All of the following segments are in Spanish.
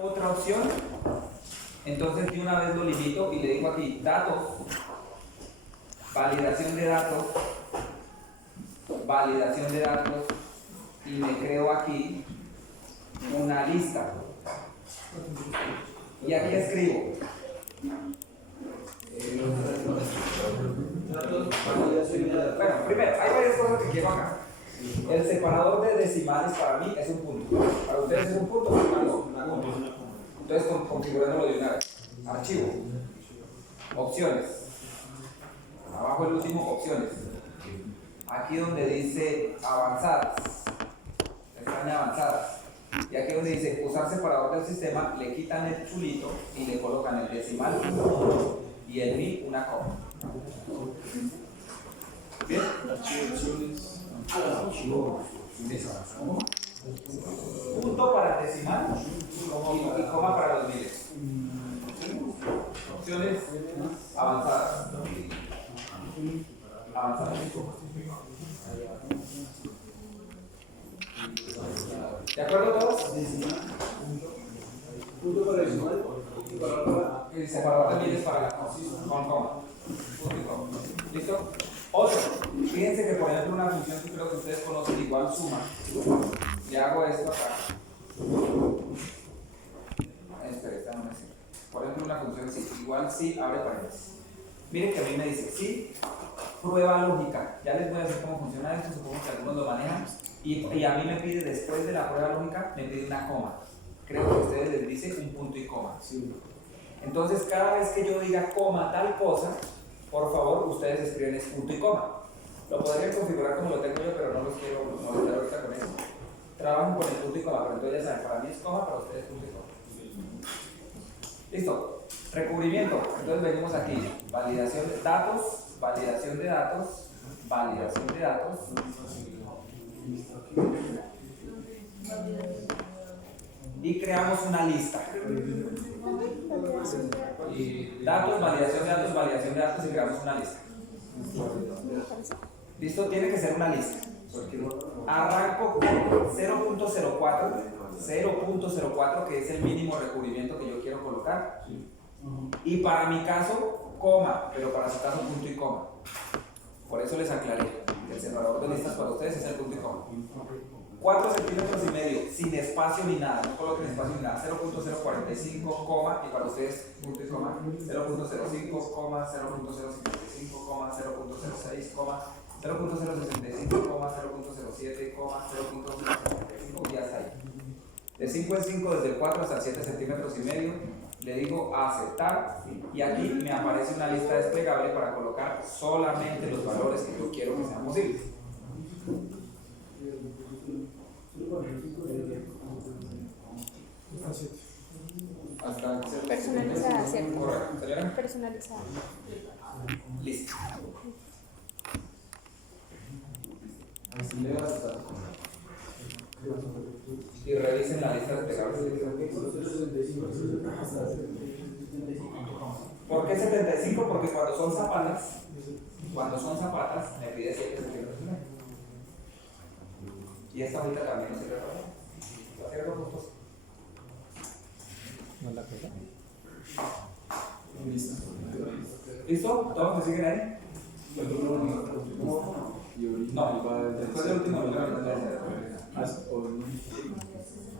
Otra opción, entonces de una vez lo limito y le digo aquí datos, validación de datos y me creo aquí una lista y aquí escribo bueno, primero hay varias cosas que quiero acá. El separador de decimales para mí es un punto, para ustedes es un punto, para no, un punto. Entonces configurándolo de una vez. Archivo, opciones, abajo el último, opciones. Aquí donde dice avanzadas, pestaña avanzadas. Y aquí donde dice usar separador del sistema, le quitan el chulito y le colocan el decimal y el mi una coma. ¿Bien? Punto para el decimal y coma para los miles. Opciones avanzadas. ¿De acuerdo todos? Punto para el decimal. El separador de miles para la coma. Con coma. Punto y coma. ¿Listo? Otro. Fíjense que por ejemplo una función que creo que ustedes conocen igual suma. Le hago esto acá. Espera, esta no me sirve. Por ejemplo una función sí, igual sí, abre paréntesis. Miren que a mí me dice sí, prueba lógica. Ya les voy a decir cómo funciona esto, supongo que algunos lo manejan. Y a mí me pide después de la prueba lógica, me pide una coma. Creo que a ustedes les dice un punto y coma. Entonces cada vez que yo diga coma tal cosa, por favor ustedes escriben es punto y coma. Lo podrían configurar como lo tengo yo, pero no los quiero molestar ahorita con eso. Trabajan con el punto y coma, pero entonces ya saben, para mí es coma, para ustedes punto y coma. Listo. Recubrimiento. Entonces venimos aquí. Validación de datos. Y creamos una lista. Datos, validación de datos y creamos una lista. Listo, tiene que ser una lista. Arranco con 0.04, que es el mínimo recubrimiento que yo quiero colocar. Y para mi caso, coma, pero para su caso punto y coma. Por eso les aclaré. El separador de listas para ustedes es el punto y coma. 4 centímetros y medio, sin espacio ni nada, no coloquen espacio ni nada, 0.045, coma, y para ustedes punto y coma, 0.05, coma, 0.055, coma, 0.06, coma, 0.065, coma, 0.07, coma, 0.075 y hasta ahí. De 5 en 5, desde el 4 hasta 7 centímetros y medio, le digo aceptar y aquí me aparece una lista desplegable para colocar solamente los valores que yo quiero que sean posibles. Hasta personalizada, ¿cierto? Correcto, ¿señora? Personalizada. Listo. Y revisen la lista desplegable. ¿Por qué 75? Porque cuando son zapatas me pide 7 centímetros. Y esta ahorita también no sirve para nada. Va a ser algo costoso. ¿No la pega? ¿Listo? ¿Todos me siguen ahí? No, después del último número.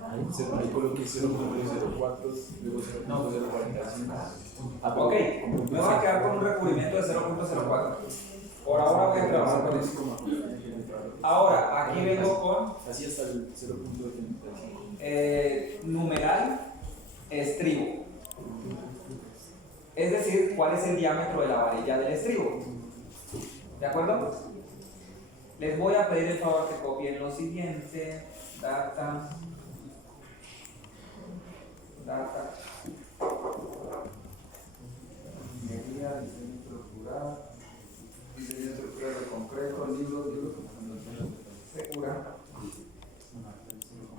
Ahí coloqué 0.04, luego 0.045. Ok, me voy a quedar con un recubrimiento de 0.04. Por ahora voy a trabajar con eso. Ahora, aquí vengo con Así hasta el 0.75. numeral estribo. Es decir, cuál es el diámetro de la varilla del estribo. ¿De acuerdo? Les voy a pedir el favor que copien lo siguiente. Data. Ingeniería, diseño estructural de concreto, libros, segura.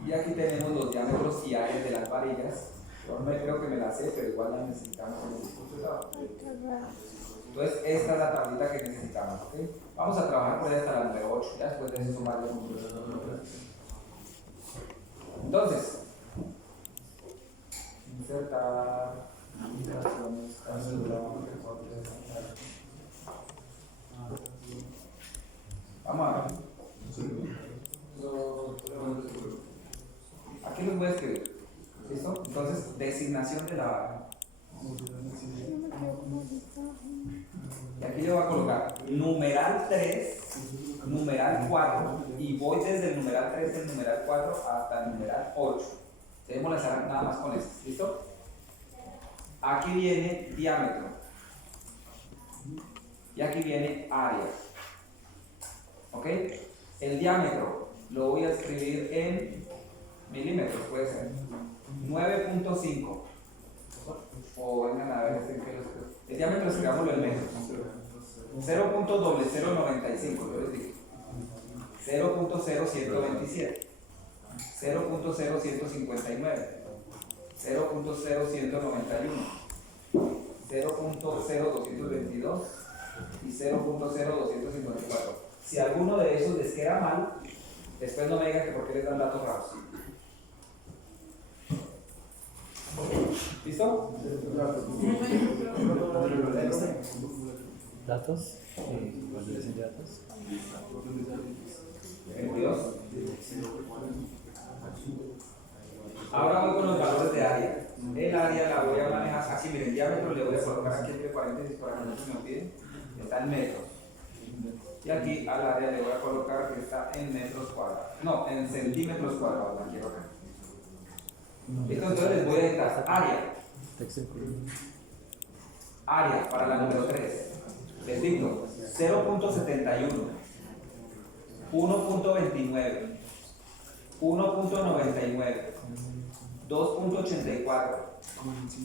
Y aquí tenemos los diámetros y áreas de las varillas. Yo no creo que me las sé, pero igual las necesitamos en el computador. Entonces, esta es la tablita que necesitamos, ¿ok? Vamos a trabajar por ahí hasta la número 8, ya después de eso sumar los números. Entonces, Insertar. Vamos a ver. Aquí los voy a escribir. ¿Listo? Entonces, designación de la barra. Y aquí yo voy a colocar numeral 3, numeral 4, y voy desde el numeral 3 del numeral 4 hasta el numeral 8. Debemos lanzar nada más con esto. ¿Listo? Aquí viene diámetro. Y aquí viene área. ¿Ok? El diámetro lo voy a escribir en milímetros, puede ser 9.5. O vengan a ver en qué lo escribo. El diámetro escribámoslo en metros. 0.0095, yo les digo. 0.0127. 0.0159. 0.0191. 0.0222 y 0.0254. Si alguno de esos les queda mal, después no me digan que por qué les dan datos raros. ¿Listo? ¿Datos? ¿Datos? 22. Ahora voy con los valores de área. El área la voy a manejar así, miren, el diámetro le voy a colocar aquí entre paréntesis para que no se me olvide. Está en metros. Y aquí al área le voy a colocar que está en metros cuadrados. No, en centímetros cuadrados, la quiero ver. Listo, entonces les voy a dictar área. Área para la número 3. Les dicto 0.71, 1.29, 1.99, 2.84,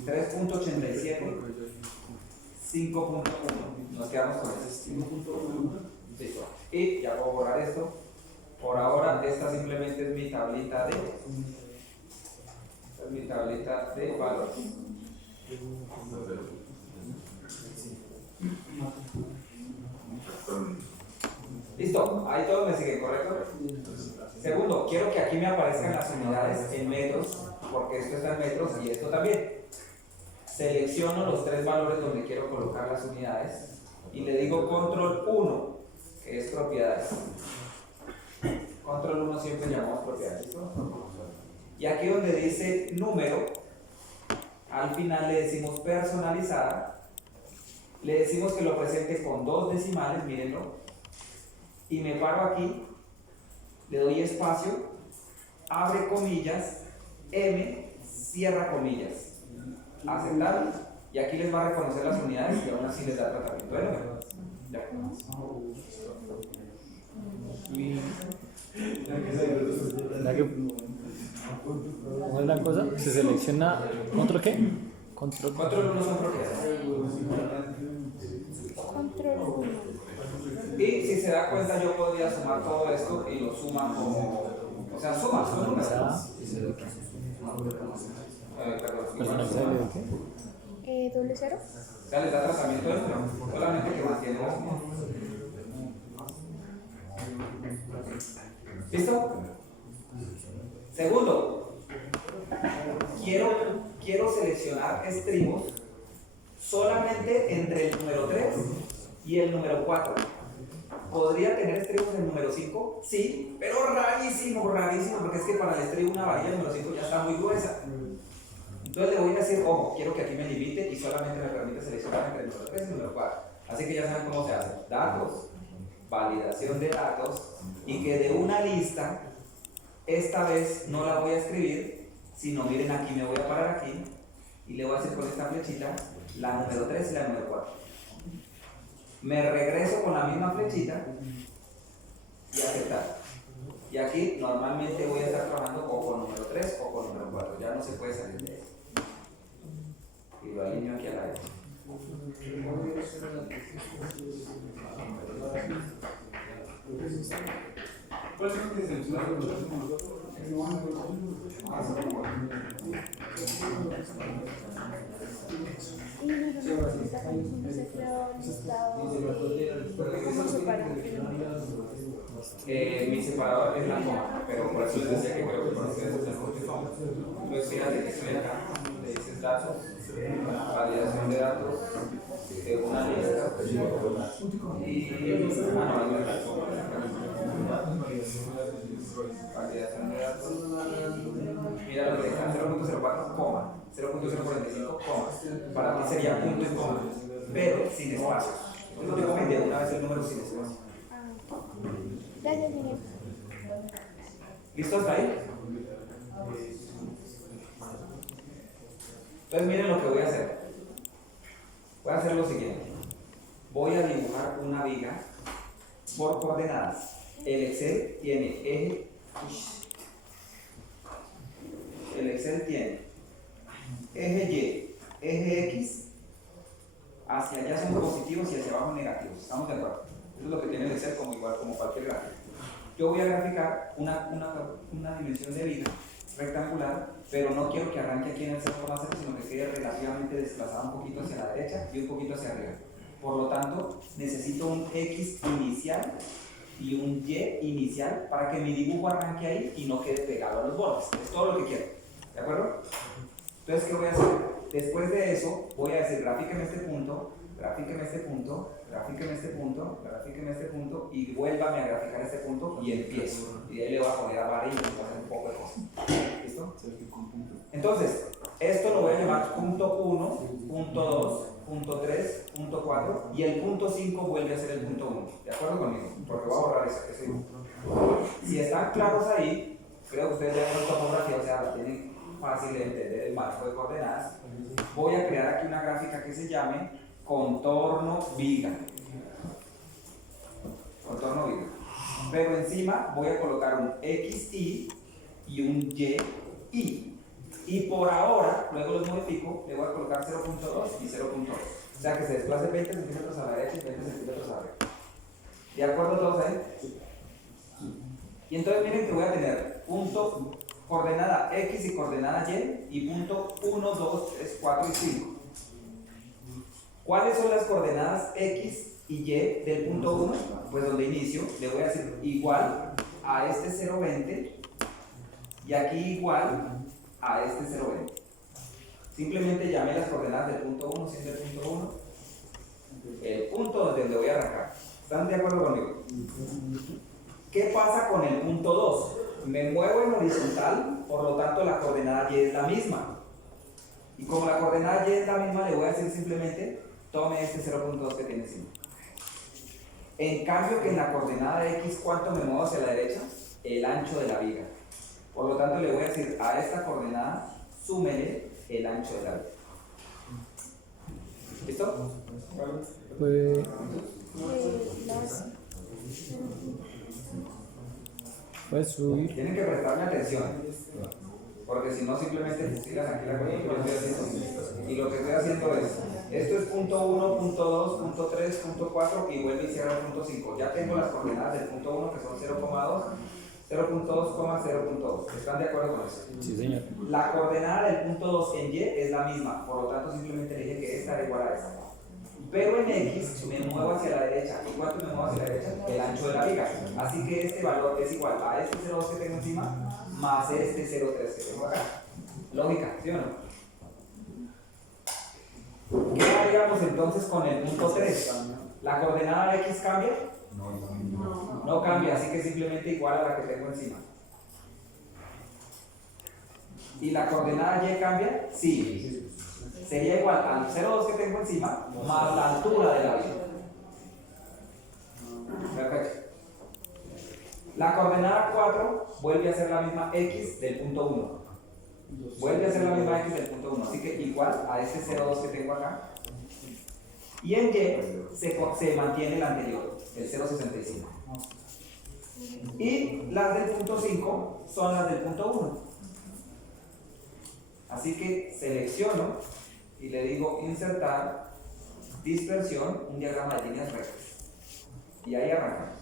3.87, 5.1. Nos quedamos con ese 5.1. Listo. Y ya puedo borrar esto. Por ahora, esta simplemente es mi tablita de. Esta es mi tablita de valores. Listo, ahí todos me siguen, ¿correcto? Segundo, quiero que aquí me aparezcan las unidades en metros, porque esto está en metros y esto también. Selecciono los tres valores donde quiero colocar las unidades y le digo control 1, que es propiedades. Control 1 siempre llamamos propiedades, ¿listo? Y aquí donde dice número, al final le decimos personalizada, le decimos que lo presente con 2 decimales, mírenlo, y me paro aquí, le doy espacio, abre comillas, M, cierra comillas, aceptar, y aquí les va a reconocer las unidades y aún así les da tratamiento de número. Ya. ¿Cómo es la cosa? Se selecciona. ¿Control qué? Control 1 son propiedades. Control 1. Y si se da cuenta, yo podría sumar todo esto y lo suman como. O sea, sumas, son números. ¿Personalizable de qué? ¿Doble cero? O sea, les da tratamiento de número, solamente que mantiene las unidades. ¿Listo? Segundo, quiero seleccionar estribos solamente entre el número 3 y el número 4. ¿Podría tener estribos en el número 5? Sí, pero rarísimo, rarísimo, porque es que para el estribo una varilla del número 5 ya está muy gruesa. Entonces le voy a decir, ojo, quiero que aquí me limite y solamente me permite seleccionar entre el número 3 y el número 4. Así que ya saben cómo se hace. Datos, validación de datos, y que de una lista, esta vez no la voy a escribir, sino miren aquí, me voy a parar aquí y le voy a hacer con esta flechita la número 3 y la número 4. Me regreso con la misma flechita y aceptar. Y aquí normalmente voy a estar trabajando o con número 3 o con número 4, ya no se puede salir de eso. Y lo alineo aquí a la derecha. ¿Cuál es la intención? Y nosotros necesitamos un separado listado. ¿Cómo separar? Mi separador es la coma, pero por eso les decía que creo que para ustedes es el corte coma. Entonces fíjate que estoy acá, le dices datos, validación de datos de una lista y validación de datos. Mira lo que deja 0.04, coma, 0.045, coma. Para ti sería punto y coma, pero sin espacio. Entonces no te comenté una vez el número sin espacio. Gracias, Miguel. ¿Listo hasta ahí? Entonces miren lo que voy a hacer. Voy a hacer lo siguiente. Voy a dibujar una viga por coordenadas. El Excel tiene eje. El Excel tiene eje Y, eje X. Hacia allá son positivos y hacia abajo negativos. ¿Estamos de acuerdo? Eso es lo que tiene el Excel como igual como cualquier gráfico. Yo voy a graficar una dimensión de viga rectangular, pero no quiero que arranque aquí en el 0,0, sino que quede relativamente desplazada un poquito hacia la derecha y un poquito hacia arriba. Por lo tanto, necesito un X inicial y un Y inicial para que mi dibujo arranque ahí y no quede pegado a los bordes. Es todo lo que quiero. ¿De acuerdo? Entonces, ¿qué voy a hacer? Después de eso, voy a decir, grafíqueme este punto, grafíqueme este punto, grafíqueme este punto, grafíqueme este punto y vuélvame a graficar este punto y empiezo. Y ahí le voy a poner a barra y voy a hacer un poco de cosas. ¿Listo? Entonces, esto lo voy a llamar punto 1, punto 2, punto 3, punto 4 y el punto 5 vuelve a ser el punto 1. ¿De acuerdo conmigo? Porque voy a borrar ese dibujo. Si están claros ahí, creo que ustedes ya ven topografía, o sea, la tienen fácil de entender el marco de coordenadas. Voy a crear aquí una gráfica que se llame contorno viga. Contorno viga. Pero encima voy a colocar un XY y un YY. Y por ahora, luego los modifico, le voy a colocar 0.2 y 0.2. O sea que se desplace 20 centímetros a la derecha y 20 centímetros a la derecha. ¿De acuerdo todos ahí? Y entonces miren que voy a tener punto, coordenada X y coordenada Y punto 1, 2, 3, 4 y 5. ¿Cuáles son las coordenadas X y Y del punto 1? Pues donde inicio, le voy a decir igual a este 0,20 y aquí igual a este 0,20. Simplemente llamé las coordenadas del punto 1 siendo el punto 1 el punto donde voy a arrancar. ¿Están de acuerdo conmigo? ¿Qué pasa con el punto 2? Me muevo en horizontal, por lo tanto la coordenada Y es la misma. Y como la coordenada Y es la misma, le voy a decir simplemente tome este 0.2 que tiene encima. En cambio que en la coordenada X, ¿cuánto me muevo hacia la derecha? El ancho de la viga. Por lo tanto le voy a decir a esta coordenada, súmele el ancho de la viga. ¿Listo? Pues, puedes subir. Tienen que prestarme atención, porque si no simplemente sigan aquí la cosa que yo estoy haciendo. Y lo que estoy haciendo es, esto es punto 1, punto 2, punto 3, punto 4 y vuelve y cierra el punto 5. Ya tengo las coordenadas del punto 1 que son 0,2, 0.2, 0.2. ¿Están de acuerdo con eso? Sí, señor. La coordenada del punto 2 en Y es la misma, por lo tanto simplemente le dije que esta era igual a esta. Pero en X me muevo hacia la derecha. ¿Y cuánto me muevo hacia la derecha? El ancho de la viga. Así que este valor es igual a este 0,2 que tengo encima más este 0,3 que tengo acá. Lógica, ¿sí o no? ¿Qué haríamos entonces con el punto 3? ¿La coordenada X cambia? No cambia, así que simplemente igual a la que tengo encima. ¿Y la coordenada Y cambia? Sí. Sería igual al 0,2 que tengo encima más la altura de la viga. Perfecto. La coordenada 4 vuelve a ser la misma X del punto 1. Vuelve a ser la misma X del punto 1. Así que igual a este 0,2 que tengo acá. Y en Y se mantiene el anterior, el 0,65. Y las del punto 5 son las del punto 1. Así que selecciono y le digo insertar, dispersión, un diagrama de líneas rectas. Y ahí arrancamos.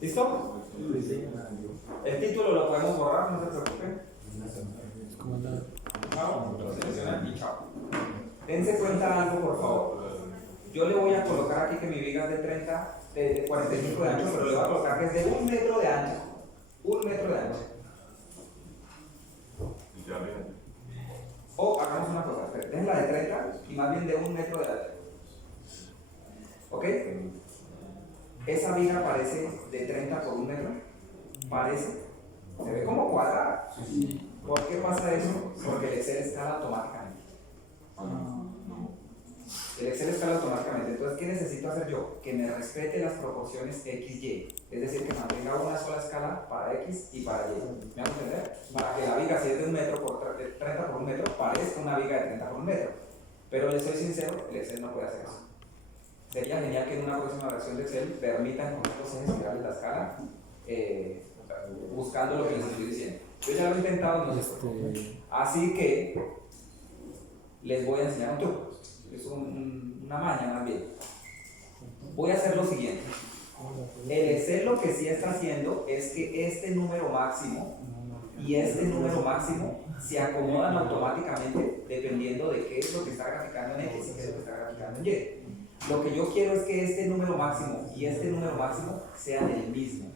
¿Listo? El título lo podemos borrar, no se preocupen. Lo seleccionan y chao. Dense cuenta algo, por favor. Yo le voy a colocar aquí que mi viga es de 45 de ancho, pero le voy a colocar que es de 1 metro de ancho. 1 metro de ancho. O hagamos una cosa, déjenla de 30 y más bien de 1 metro de ancho. ¿Ok? Esa viga parece de 30 por 1 metro. Parece. Se ve como cuadrada. ¿Por qué pasa eso? Porque el Excel escala automáticamente. El Excel escala automáticamente. Entonces, ¿qué necesito hacer yo? Que me respete las proporciones XY. Es decir, que mantenga una sola escala para X y para Y. ¿Me van a entender? Para que la viga, si es de 1 metro por 30 por 1 metro, parezca una viga de 30 por 1 metro. Pero les soy sincero, el Excel no puede hacer eso. Sería genial que en una próxima versión de Excel permitan con estos ejes girarles la escala buscando lo que les estoy diciendo. Yo ya lo he intentado, no sé por qué. Así que les voy a enseñar un truco. Es una maña más bien. Voy a hacer lo siguiente. El Excel lo que sí está haciendo es que este número máximo y este número máximo se acomodan automáticamente dependiendo de qué es lo que está graficando en X y qué es lo que está graficando en Y. Lo que yo quiero es que este número máximo y este número máximo sean el mismo.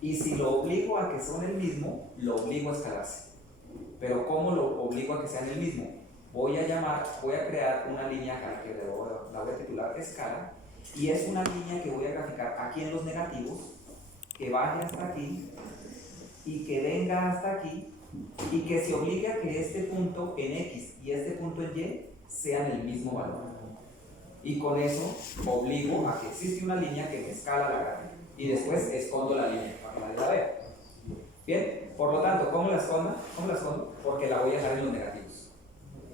Y si lo obligo a que son el mismo, lo obligo a escalarse. Pero ¿cómo lo obligo a que sean el mismo? Voy a crear una línea acá que la voy a titular escala, y es una línea que voy a graficar aquí en los negativos, que baje hasta aquí y que venga hasta aquí y que se obligue a que este punto en X y este punto en Y sean el mismo valor. Y con eso obligo a que existe una línea que me escala la gráfica y después escondo la línea para que nadie la vea. Bien, por lo tanto, ¿cómo la escondo? Porque la voy a dejar en los negativos.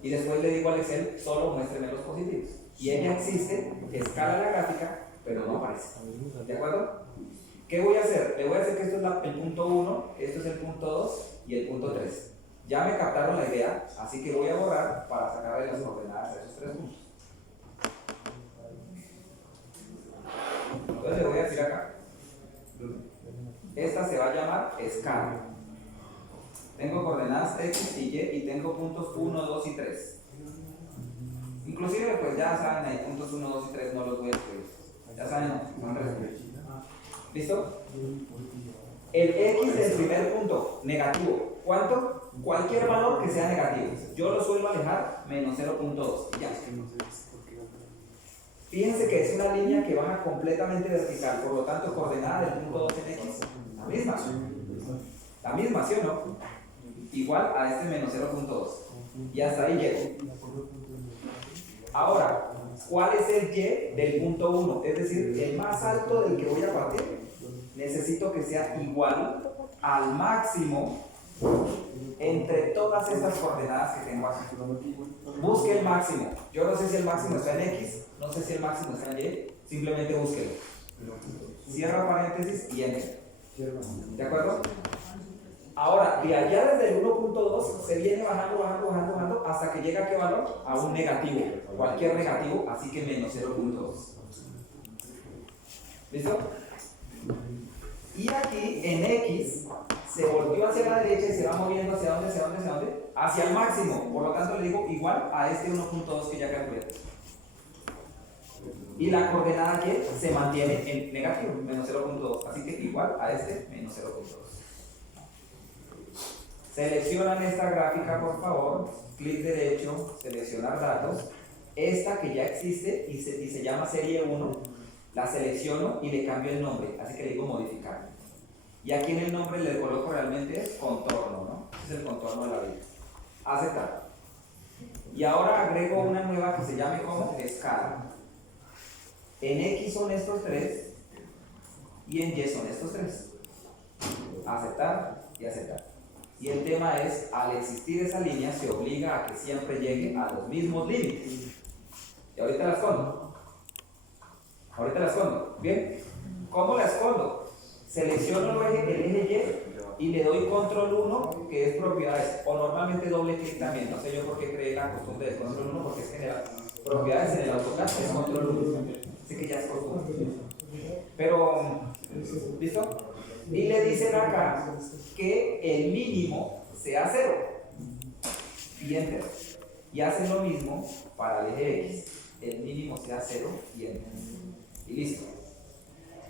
Y después le digo al Excel, solo muéstreme los positivos. Y ella existe, escala la gráfica, pero no aparece. ¿De acuerdo? ¿Qué voy a hacer? Le voy a decir que esto es el punto 1, esto es el punto 2 y el punto 3. Ya me captaron la idea, así que voy a borrar para sacarle las coordenadas a esos 3 puntos. Entonces le voy a decir acá. Esta se va a llamar escala. Tengo coordenadas X y Y y tengo puntos 1, 2 y 3. Inclusive pues ya saben, hay puntos 1, 2 y 3 no los voy a escribir. Ya saben, no me escribir. ¿Listo? El X del primer punto, negativo. ¿Cuánto? Cualquier valor que sea negativo. Yo lo suelo alejar menos 0.2. Ya. Fíjense que es una línea que baja completamente vertical, por lo tanto, coordenada del punto 2 en X, la misma, ¿sí o no? Igual a este menos 0.2. Y hasta ahí llego. Ahora, ¿cuál es el Y del punto 1? Es decir, el más alto del que voy a partir. Necesito que sea igual al máximo entre todas estas coordenadas que tengo aquí. Busque el máximo. Yo no sé si el máximo está en X, no sé si el máximo está en Y, simplemente búsquelo. Cierra paréntesis y enter. ¿De acuerdo? Ahora, de allá desde el 1.2 se viene bajando hasta que llega a qué valor? A un negativo, cualquier negativo, así que menos 0.2. ¿Listo? Y aquí en X se volvió hacia la derecha y se va moviendo hacia dónde, hacia el máximo. Por lo tanto le digo igual a este 1.2 que ya calculé. Y la coordenada que se mantiene en negativo, menos 0.2. Así que igual a este menos 0.2. Seleccionan esta gráfica, por favor. Clic derecho, seleccionar datos. Esta que ya existe y se llama serie 1. La selecciono y le cambio el nombre, así que le digo modificar. Y aquí en el nombre le coloco realmente contorno, ¿no? Este es el contorno de la viga. Aceptar. Y ahora agrego una nueva que se llame como escala. En X son estos 3 y en Y son estos 3. Aceptar y aceptar. Y el tema es, al existir esa línea, se obliga a que siempre llegue a los mismos límites. Y ahorita la escondo. Bien, ¿cómo la escondo? Selecciono el eje y le doy control 1, que es propiedades, o normalmente doble clic también, no sé yo por qué creé la costumbre de control 1, porque es general. Propiedades en el AutoCAD es control 1, así que ya es costumbre. Pero, ¿listo? Y le dicen acá que el mínimo sea 0. Y enter. Y hacen lo mismo para el eje X. El mínimo sea 0 y enter. Y listo.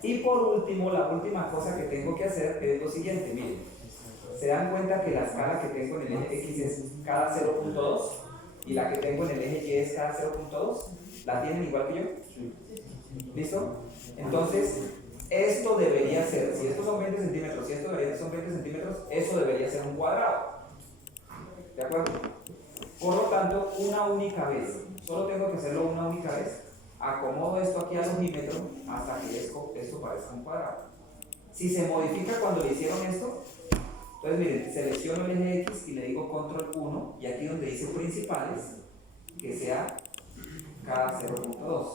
Y por último, la última cosa que tengo que hacer es lo siguiente. Miren, se dan cuenta que la escala que tengo en el eje X es cada 0.2 y la que tengo en el eje Y es cada 0.2. ¿La tienen igual que yo? ¿Listo? Entonces, esto debería ser, si estos son 20 centímetros y esto son 20 centímetros, eso debería ser un cuadrado. ¿De acuerdo? Por lo tanto, una única vez, solo tengo que hacerlo una única vez, acomodo esto aquí al ojímetro hasta que esto parezca un cuadrado. Si se modifica cuando le hicieron esto, entonces miren, selecciono el eje X y le digo control 1 y aquí donde dice principales, que sea cada 0.2.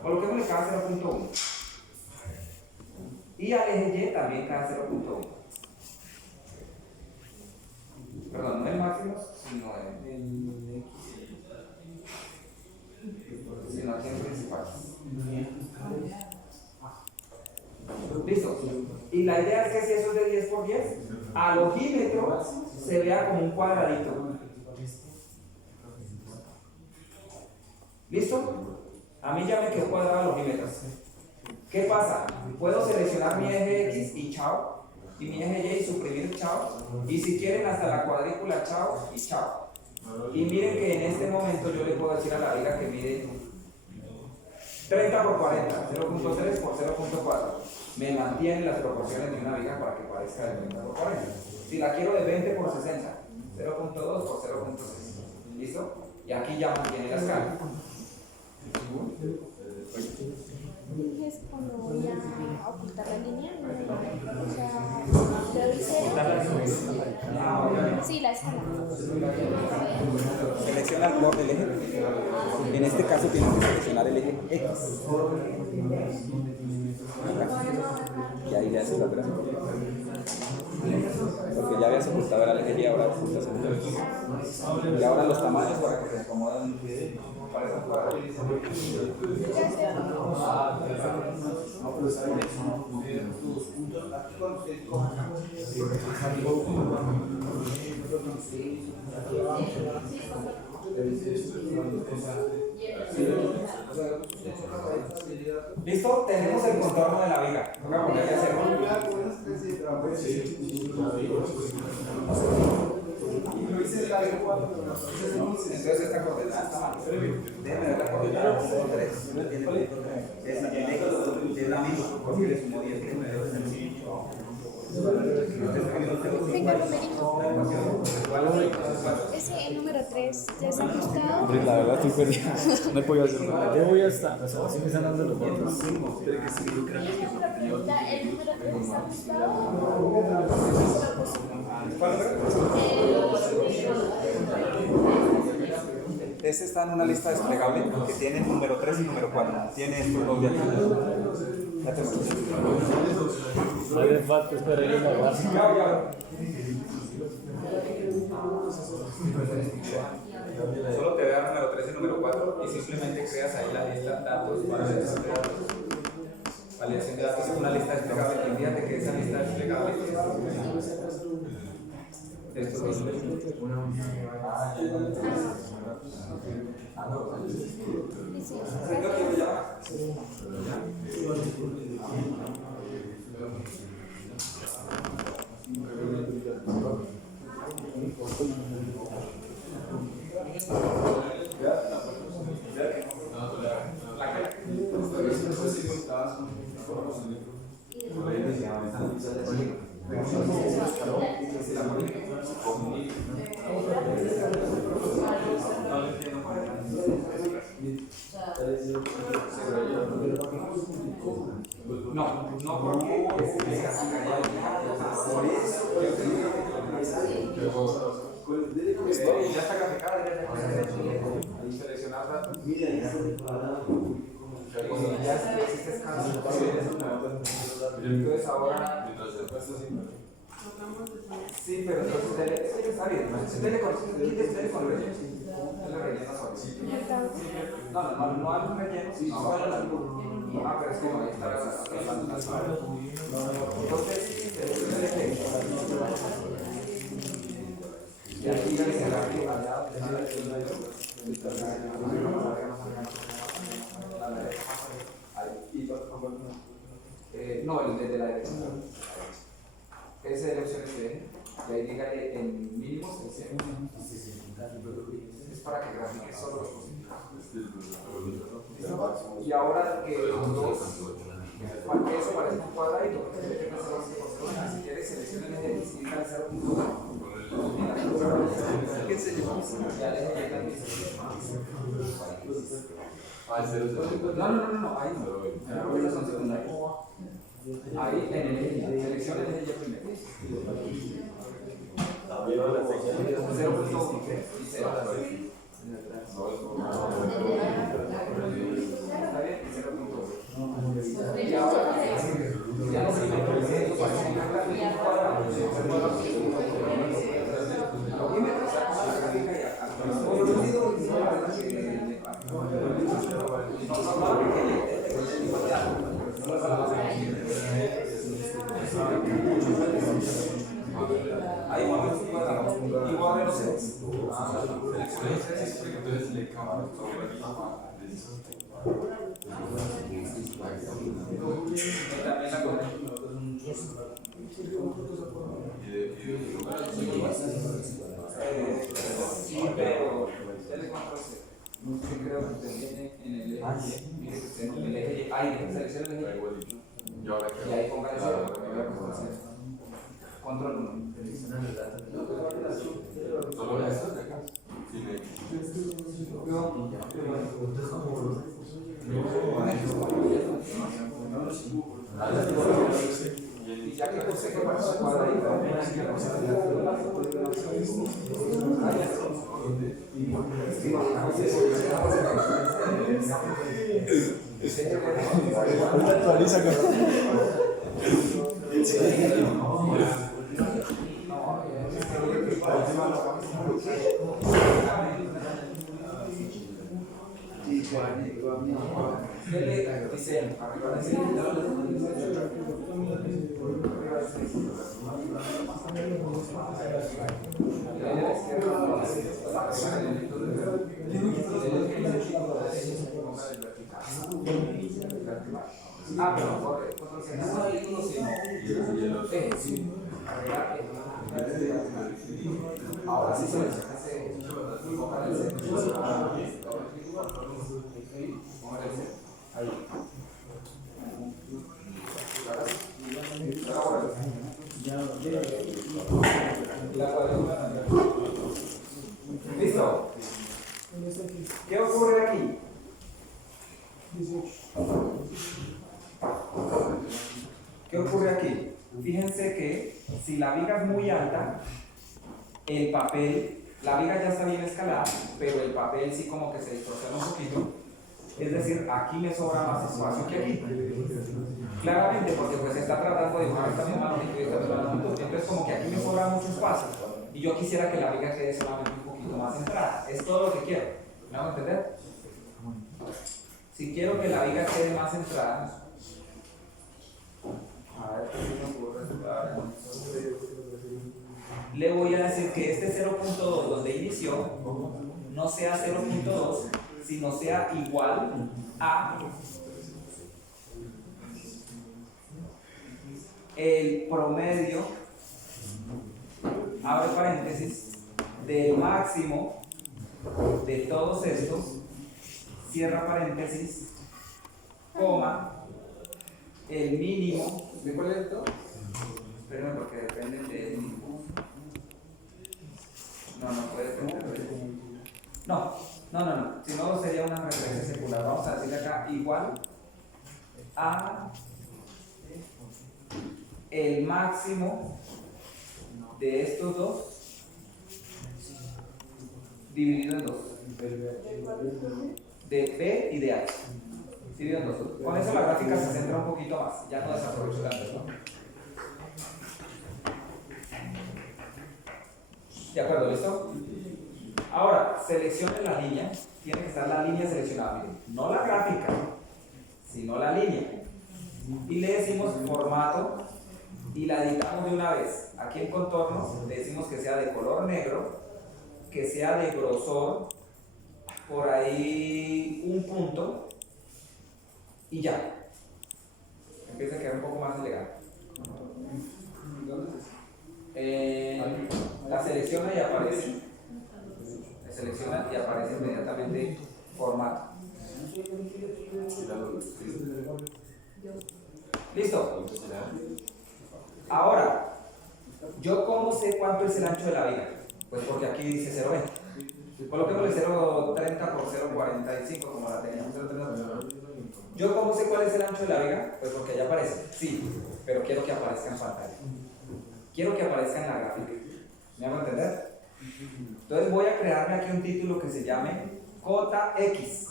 Coloquémosle cada 0.1 y al eje Y también cada 0.1. Perdón, no en máximos, sino aquí en principales. Listo. Y la idea es que si eso es de 10 por 10, al ojímetro se vea como un cuadradito. ¿Listo? A mí ya me quedó cuadrado el ojímetro. ¿Qué pasa? Puedo seleccionar mi eje X y chao, y mi eje Y y suprimir chao, y si quieren hasta la cuadrícula chao y chao. Y miren que en este momento yo le puedo decir a la viga que mide 30 por 40, 0.3 por 0.4. Me mantiene las proporciones de una viga para que parezca de 30 por 40. Si la quiero de 20 por 60, 0.2 por 0.6. ¿Listo? Y aquí ya mantiene la escala. Dices cuando voy a ocultar la línea, o sea, le doy 0. Sí, la escala. Selecciona el borde del eje. En este caso tienes que seleccionar el eje X. Y ahí ya haces la operación. Porque ya habías ocultado el eje y ahora ocultas el eje. Y ahora los tamaños para que se acomoden para esas cuadras. ¿Listo? Tenemos el contorno de la viga. Toca ponerle a hacerlo. Entonces esta coordenada está mal. Déjame ver la coordenada 3. Es la misma porque le sumo 10 que me debe ser. Venga, numerito. Ese, el número 3, ¿ya está ajustado? La verdad estoy perdido. No he podido hacer nada. Llevo ya hasta. O sea, así me están dando los datos. ¿El número 3 está ajustado? Este está en una lista desplegable que tiene número 3 y número 4. Tiene estos dos de aquí. Ya te muestro. No hay de falta, espera ir a la base. Solo te da número 3 y número 4 y simplemente creas ahí la lista datos para validación de datos. Es una lista desplegable. Y fíjate que esa lista desplegable estos dos. No porque ya está graficada, ya seleccionar datos. cuando ya existe escala. Entonces ahora, sí, pero entonces está bien, usted le con relleno, usted le rellena solo. No hay un relleno, pero es como ahí está la entonces, y aquí ya dice arriba, no, el de la derecha. Ese de la opción S, y ahí dígale en mínimos el 100. Es para que grafique solo los positivos. Y ahora que los dos, para que eso parezca un cuadradito, si quieres seleccionen el eje y dígale 0.1. Ya le llegan no, ahí no. Esas son secundarias. Ahí en el eje, selecciona el eje primero. 0.1 y 0. ¿Está bien? Y 0.1. Y ahora ya no se me ahí y guarde los seis. Entonces le cambiamos también la cosa. Sí, pero yo creo que usted viene en el eje. Mire que usted en el eje. Ahí, selecciona el eje. Y ahí ponga el 0. Control 1. Solo eso de acá. Y ya que puse que para su cuadradito, Actualiza pero corre. Ahora sí se ¿listo? ¿Qué ocurre aquí? ¿Qué ocurre aquí? Fíjense que si la viga es muy alta, el papel, la viga ya está bien escalada, pero el papel sí como que se distorsiona un poquito. Es decir, aquí me sobra más espacio que aquí. Claramente, porque pues se está tratando de dibujar esta misma longitud y esta misma longitud. Entonces como que aquí me sobra mucho espacio. Y yo quisiera que la viga quede solamente un poquito más centrada. Es todo lo que quiero. ¿Me hago entender? Si quiero que la viga quede más centrada, a ver si me puedo resultar. Le voy a decir que este 0.2 donde inició no sea 0.2, sino sea igual a el promedio, abre paréntesis, del máximo de todos estos, cierra paréntesis, coma, el mínimo. ¿De cuál es esto? Espérenme porque depende de. No puede depender de. No. Si no sería una referencia secular. Vamos a decir acá igual a el máximo de estos dos dividido en dos. De B y de H. ¿Sí vieron dos? Con eso la gráfica se centra un poquito más, ya no desaprovecho tanto, ¿no? ¿De acuerdo? ¿Listo? Ahora, seleccionen la línea, tiene que estar la línea seleccionada, miren, no la gráfica, sino la línea. Y le decimos formato y la editamos de una vez. Aquí en contorno le decimos que sea de color negro, que sea de grosor, por ahí un punto y ya. Empieza a quedar un poco más elegante. La selecciona y aparece. La selecciona y aparece inmediatamente formato. ¿Listo? Ahora, ¿yo cómo sé cuánto es el ancho de la viga? Pues porque aquí dice 0,20. Coloquémosle 0,30 por 0,45 como la teníamos. ¿Yo cómo sé cuál es el ancho de la viga? Pues porque allá aparece. Sí, pero quiero que aparezca en pantalla. Quiero que aparezca en la gráfica. ¿Me hago entender? Entonces voy a crearme aquí un título que se llame cota X.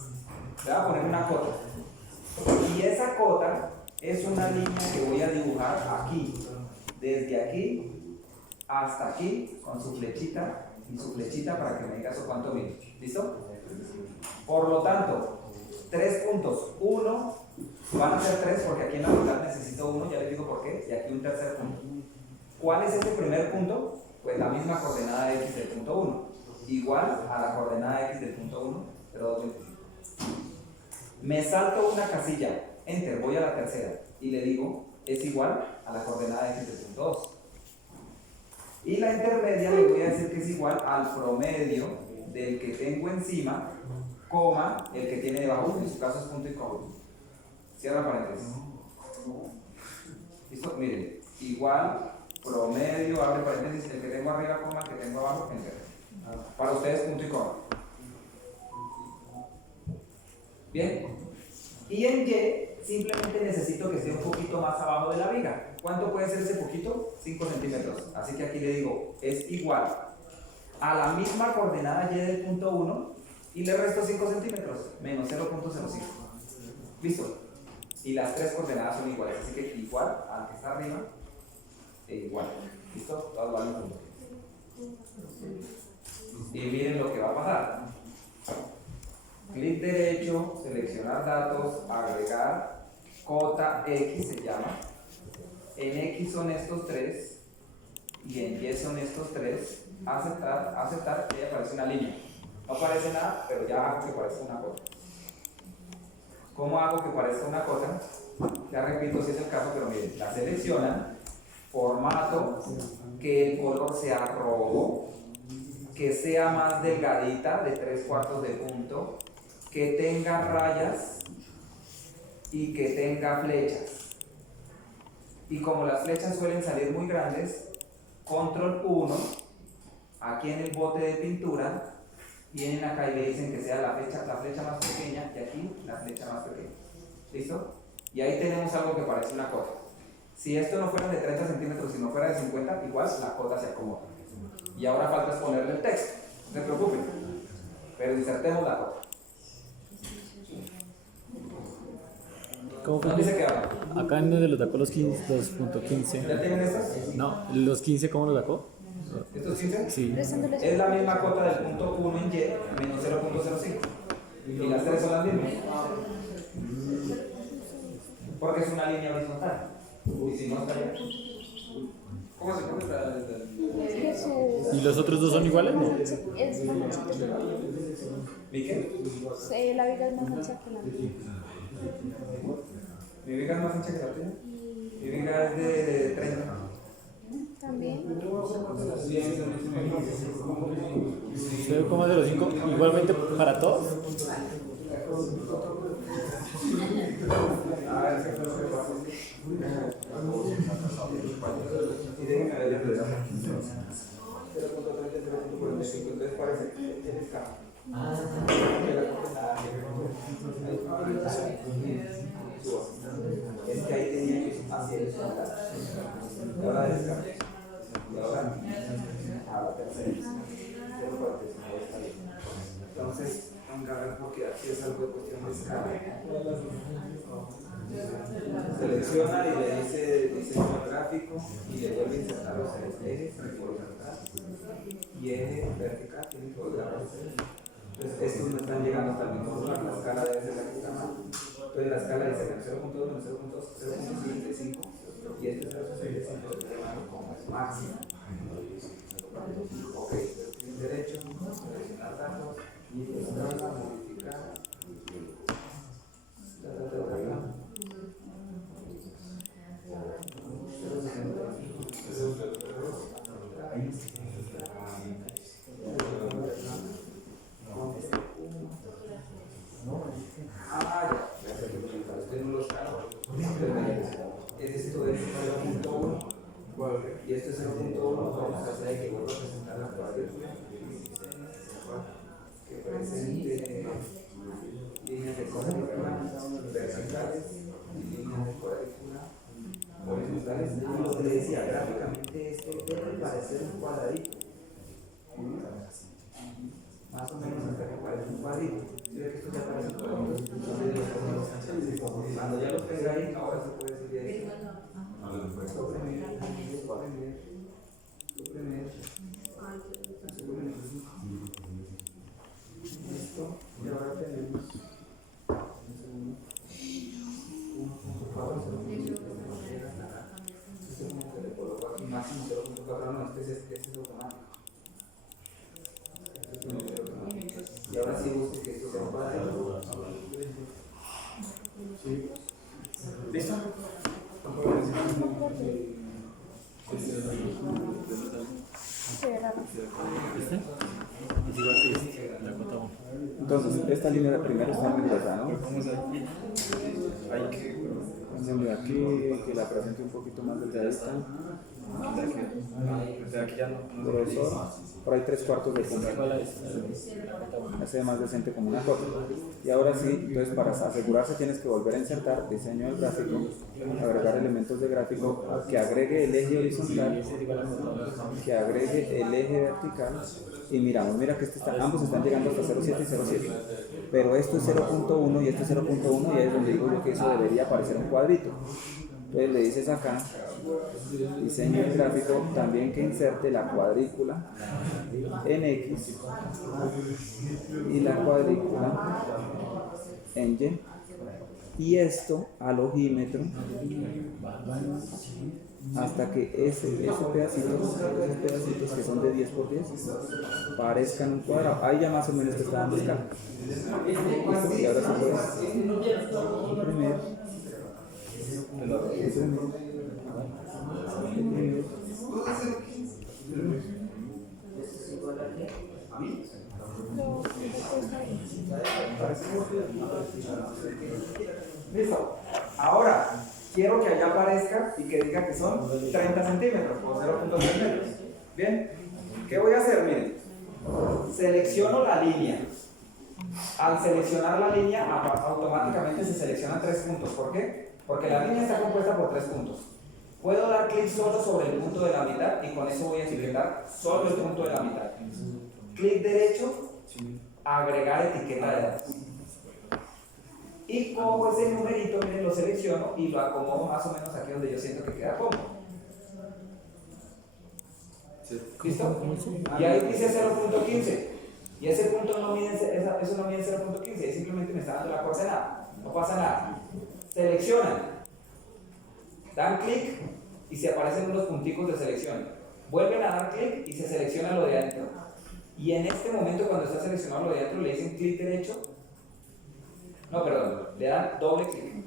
Le voy a poner una cota. Y esa cota es una línea que voy a dibujar aquí. Desde aquí hasta aquí con su flechita y su flechita para que me diga eso cuánto mide. ¿Listo? Por lo tanto, 3 puntos. 1 van a ser 3 porque aquí en la mitad necesito 1, ya les digo por qué. Y aquí un tercer punto. ¿Cuál es ese primer punto? Pues la misma coordenada X del punto 1. Igual a la coordenada X del punto 1, pero 2,25. Me salto una casilla, enter, voy a la tercera y le digo es igual a la coordenada X del punto 2. Y la intermedia le voy a decir que es igual al promedio del que tengo encima, coma, el que tiene debajo, en su caso es punto y coma. Cierra paréntesis. ¿Listo? Miren, igual, promedio, abre paréntesis, el que tengo arriba, coma, el que tengo abajo, enter. Para ustedes, punto y coma. Bien. Y en Y simplemente necesito que esté un poquito más abajo de la viga. ¿Cuánto puede ser ese poquito? 5 centímetros. Así que aquí le digo, es igual a la misma coordenada Y del punto 1 y le resto 5 centímetros, menos 0,05. ¿Listo? Y las tres coordenadas son iguales, así que igual al que está arriba e igual. ¿Listo? Todos valen juntos. Y miren lo que va a pasar. Clic derecho, seleccionar datos, agregar, cota X se llama. En X son estos tres y en Y son estos tres. Aceptar, aceptar, y ahí aparece una línea. No aparece nada, pero ya hago que parezca una cota. ¿Cómo hago que parezca una cota? Ya repito si es el caso, pero miren, la seleccionan, formato, que el color sea rojo, que sea más delgadita, de 3/4 de punto, que tenga rayas y que tenga flechas. Y como las flechas suelen salir muy grandes, control 1, aquí en el bote de pintura, vienen acá y le dicen que sea la flecha más pequeña y aquí la flecha más pequeña. ¿Listo? Y ahí tenemos algo que parece una cota. Si esto no fuera de 30 centímetros, si no fuera de 50, igual la cota se acomoda. Y ahora falta es ponerle el texto, no se preocupen, pero insertemos la cota. ¿Cómo fue? ¿Dónde se quedaron? Acá en donde lo sacó los 2.15. ¿Ya tienen estas? No, los 15, ¿cómo lo sacó? ¿Estos 15? Sí. Es la misma cota del punto 1 en Y menos 0,05. Y las tres son las mismas. Porque es una línea horizontal. Y si no está allá. ¿Cómo se pone ¿Y los otros dos son iguales? No. Es más ancha que la viga. ¿Mi qué? La viga es más ancha que la viga. ¿Mi viga es más ancha que la tuya? Mi viga es de 30. También. 0,05, igualmente para todos. A ver, ¿qué pasa? Y déjenme ver ya. 0,30, 0,45. Entonces parece que tienes acá. Es que ahí tenía que hacer eso. Y ahora descarga. Y ahora a la tercera. Entonces, encargar porque aquí es algo de cuestión de escala. Selecciona y le dice diseño gráfico y le vuelve a insertar los ejes horizontal y eje vertical. Tiene que volver a aparecer. Entonces, estos no están llegando hasta el mismo lugar. La escala debe ser la que está mal. Entonces, la escala dice 0.2 menos 0.2, 0.55 y este 0.65 lo llamamos como es máximo. Ok, clic derecho, seleccionar datos, modificar. Esto es 0.1 y esto es 0.1. Vamos a hacer que vuelva a presentar la cuadrícula que presente líneas de cuadrícula verticales y líneas de cuadrícula horizontales. Como le decía, gráficamente esto debe parecer un cuadradito. Más o menos hasta que parece un cuadrito. Si ve que esto ya parece un cuadrito, cuando ya lo tenga ahí, ahora se puede decir eso. Listo. Y ahora tenemos máximo 0.4, no, este es automático. Y ahora sí busque que esto sea un cuadrito. Sí. ¿Listo? Entonces, esta línea de primero está muy pesada, ¿no? Entonces, aquí, que la presente un poquito más detallista. Grosor, por ahí 3/4 de punto. Hace más decente como una copia. Y ahora sí, entonces para asegurarse tienes que volver a insertar diseño del gráfico, agregar elementos de gráfico, que agregue el eje horizontal, que agregue el eje vertical. Y miramos, mira que ambos están llegando hasta 0.7 y 0.7. Pero esto es 0.1 y esto es 0.1 y ahí es donde digo yo que eso debería parecer un cuadrito. Entonces le dices acá, diseño el gráfico, también que inserte la cuadrícula en X y la cuadrícula en Y. Y esto al ojímetro hasta que esos pedacitos que son de 10 por 10 parezcan un cuadrado. Ahí ya más o menos te está dando escala. Y ahora se puede imprimir. Listo. Ahora quiero que allá aparezca y que diga que son 30 centímetros o 0.3 metros. Bien, ¿qué voy a hacer? Miren, selecciono la línea. Al seleccionar la línea, automáticamente se seleccionan 3 puntos. ¿Por qué? Porque la línea está compuesta por 3 puntos. Puedo dar clic solo sobre el punto de la mitad y con eso voy a etiquetar solo el punto de la mitad. Clic derecho, agregar etiqueta de datos. Y cojo ese numerito, miren, lo selecciono y lo acomodo más o menos aquí donde yo siento que queda cómodo. ¿Listo? Y ahí dice 0.15. Y ese punto no mide, eso no mide 0.15, ahí simplemente me está dando la coordenada. No pasa nada. Seleccionan, dan clic y se aparecen unos punticos de selección. Vuelven a dar clic y se selecciona lo de adentro. Y en este momento, cuando está seleccionado lo de adentro, le dicen clic derecho. No, perdón, le dan doble clic.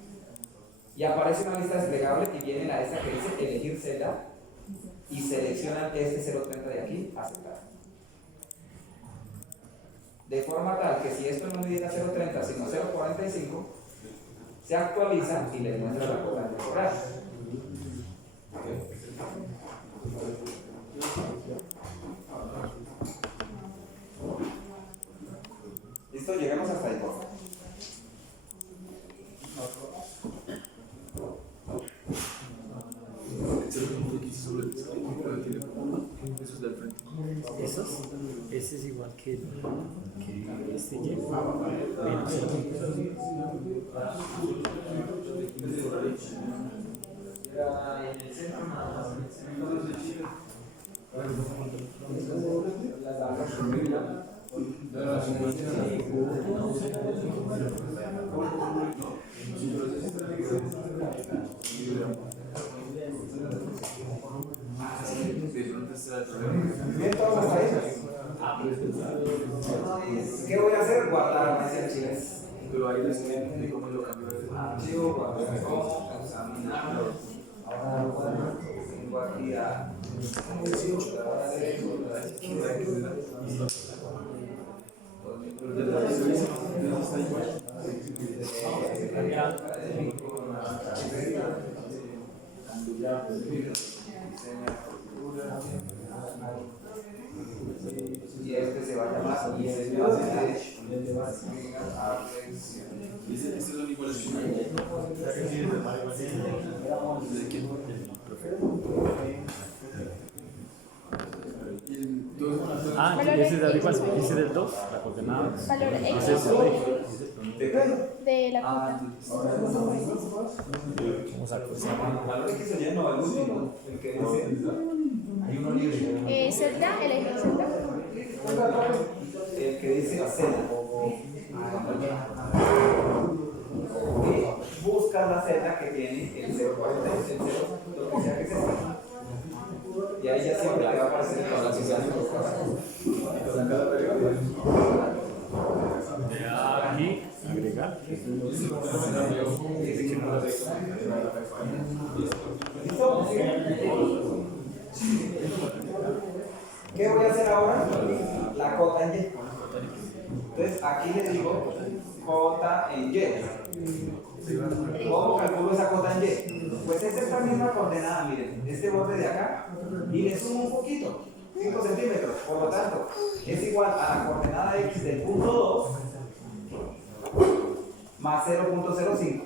Y aparece una lista desplegable y vienen a esta que dice elegir celda y seleccionan este 0.30 de aquí, aceptar. De forma tal que si esto no midiera 0.30 sino 0.45, se actualiza y les muestra la curva temporal. ¿Listo? Llegamos hasta ahí, por favor. ¿El 0.15 sobre el Esos del frente. ¿Esos? Ese es igual que este Y. Menos Bien, todos hasta ahí. ¿Qué voy a hacer? Guardar mis archivos. Pero ahí les explico cómo lo cambió de Archivo, guardar cómo, examinarlo. Ahora vengo aquí a y este se va a llamar Estos son iguales que Ah, ese es igual, ese del 2, la coordenada. Valor Es X ese, de la cota. vamos a cruzar. valor X se llena, el último, el que dice hay uno libre. Z, el eje Z. El que dice Z. Busca la Z que tiene el 0,46, el 0, lo que sea que sea. Y ahí ya siempre te va a aparecer la relación. Aquí, agregar. ¿Listo? ¿Qué voy a hacer ahora? La cota en Y. Entonces aquí le digo cota en Y. ¿Cómo calculo esa cota en Y? Pues es esta misma coordenada, miren, este borde de acá, y le sumo un poquito, 5 centímetros, por lo tanto, es igual a la coordenada X del punto 2 más 0,05.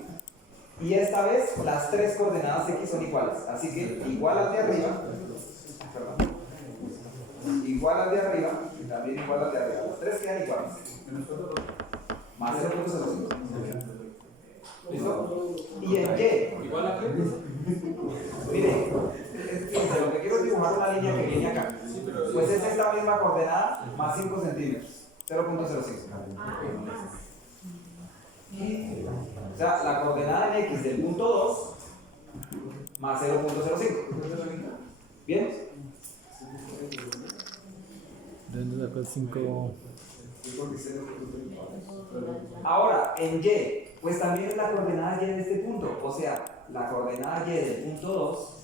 Y esta vez las tres coordenadas X son iguales, así que igual al de arriba, igual al de arriba, y también igual al de arriba, las tres quedan iguales, más 0,05. ¿Listo? Y en Y, igual a qué? miren, lo que quiero es dibujar una línea que viene acá. Pues es esta misma coordenada más 5 centímetros, 0,05. O sea, la coordenada en X del punto 2 más 0,05. ¿Bien? ¿De dónde sacó el 5? Ahora, en Y, pues también es la coordenada Y de este punto. O sea, la coordenada Y del punto 2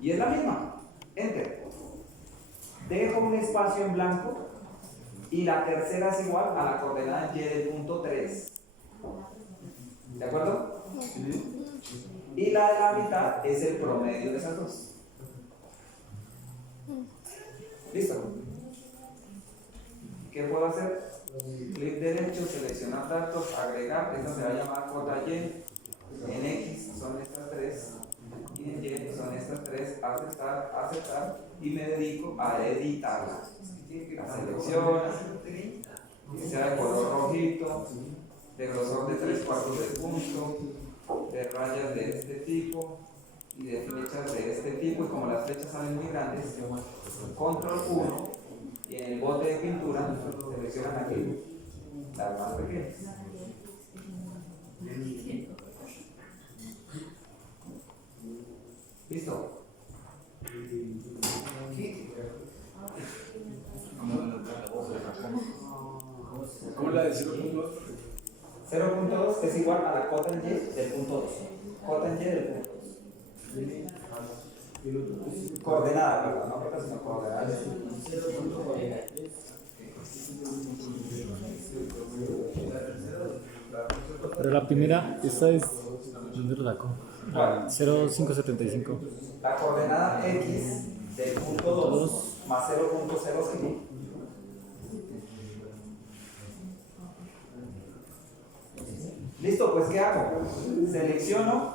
y es la misma. Enter. Dejo un espacio en blanco y la tercera es igual a la coordenada Y del punto 3. ¿De acuerdo? Y la de la mitad es el promedio de esas dos. ¿Listo? ¿Qué puedo hacer? Clic derecho, seleccionar datos, agregar, esta se va a llamar cota Y. En X son estas tres. Y en Y son estas tres, aceptar, aceptar. Y me dedico a editarla. La selecciono, que sea de color rojito, de grosor de 3/4 de punto, de rayas de este tipo y de flechas de este tipo. Y como las flechas salen muy grandes, control 1 y en el bote de pintura seleccionan aquí las más pequeñas. ¿Listo? ¿Cómo la de 0.2? 0.2 es igual a la cota en Y del punto 2. Cota en Y del punto 2. Coordenada, perdón, no cota sino coordenada. Pero la primera, esta es. ¿Dónde lo sacó? ¿Cuál? 0,575. La coordenada X del punto 2 más 0.05. Listo, pues ¿qué hago? Selecciono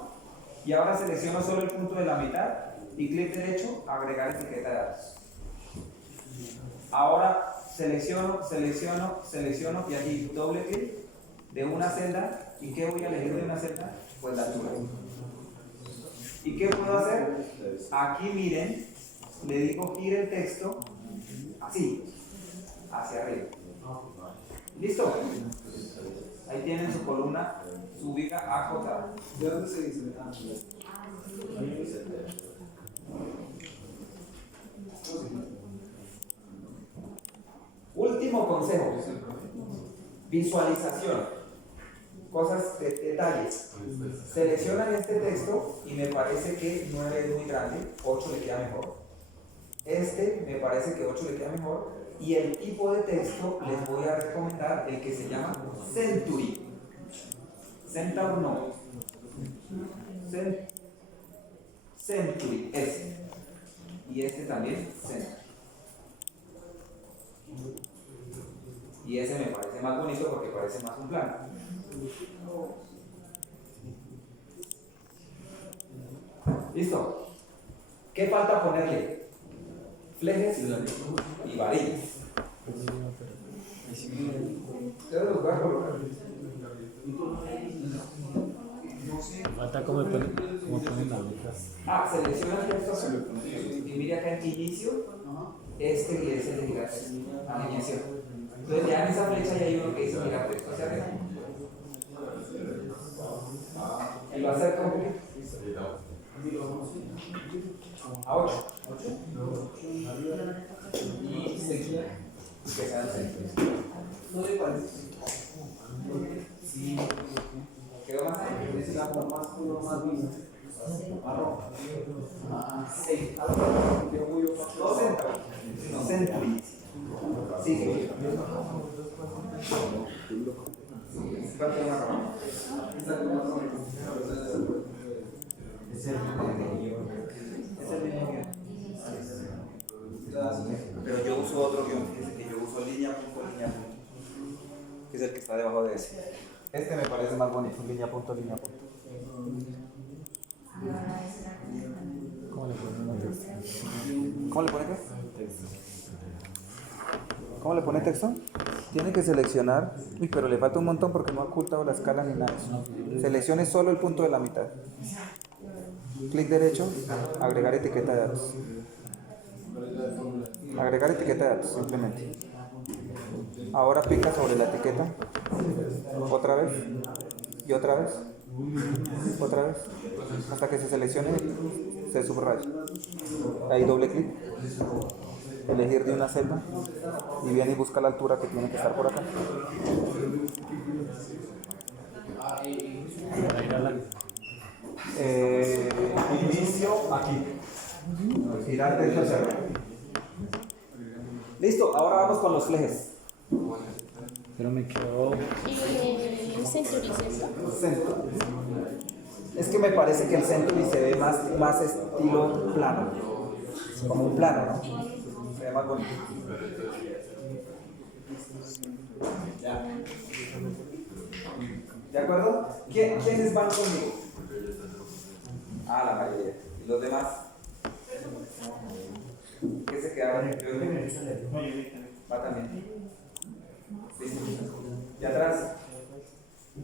y ahora selecciono solo el punto de la mitad y clic derecho, agregar etiqueta de datos. Ahora selecciono y aquí doble clic de una celda. ¿Y qué voy a elegir de una celda? Pues la altura. ¿Y qué puedo hacer? Aquí miren, le digo gire el texto así, hacia arriba. ¿Listo? Ahí tienen su columna, su ubica acotada. ¿De dónde se dice? Último consejo. Visualización. Cosas, detalles. Seleccionan este texto y me parece que 9 es muy grande, 8 le queda mejor. Este me parece que 8 le queda mejor. Y el tipo de texto les voy a recomendar el que se llama Century. Centaur no. Century, ese. Y este también, Century. Y ese me parece más bonito porque parece más un plano. ¿Listo? ¿Qué falta ponerle? Flejes y varillas. Debo buscar colocar. Falta como ponen las letras. Selecciona el texto y mire acá en inicio, este y ese de girar alineación. Entonces ya en esa flecha ya hay uno que dice girar texto hacia arriba. Y lo acerca un poquito. A 8. Y seguida que sean centros. ¿No le parece? Sí. ¿Quedó más? Es la más puro, más bien. Marrón. 6. No centro. No centro. Sigue. Pero yo uso otro guión, fíjese que yo uso línea, punto, que es el que está debajo de ese. Este me parece más bonito, línea, punto, línea, punto. ¿Cómo le ponen texto? ¿Cómo le pone qué? ¿Cómo le pone texto? Tiene que seleccionar, pero le falta un montón porque no ha ocultado la escala ni nada de eso. Seleccione solo el punto de la mitad. Clic derecho, agregar etiqueta de datos. Agregar etiqueta de datos, simplemente. Ahora pica sobre la etiqueta. Otra vez. Y otra vez. Otra vez. Hasta que se seleccione, se subraya. Ahí doble clic. Elegir de una celda. Y viene y busca la altura que tiene que estar por acá. Inicio aquí. Girar derecho hacia arriba. Listo, ahora vamos con los flejes. Pero me quedó. Y Century, ¿cierto? Es que me parece que el Century se ve más estilo plano. Como un plano, ¿no? Se ve más bonito. Ya. ¿De acuerdo? ¿Quiénes van conmigo? La mayoría. ¿Y los demás? ¿Qué se quedaron? Va también. ¿Listo? ¿Y atrás?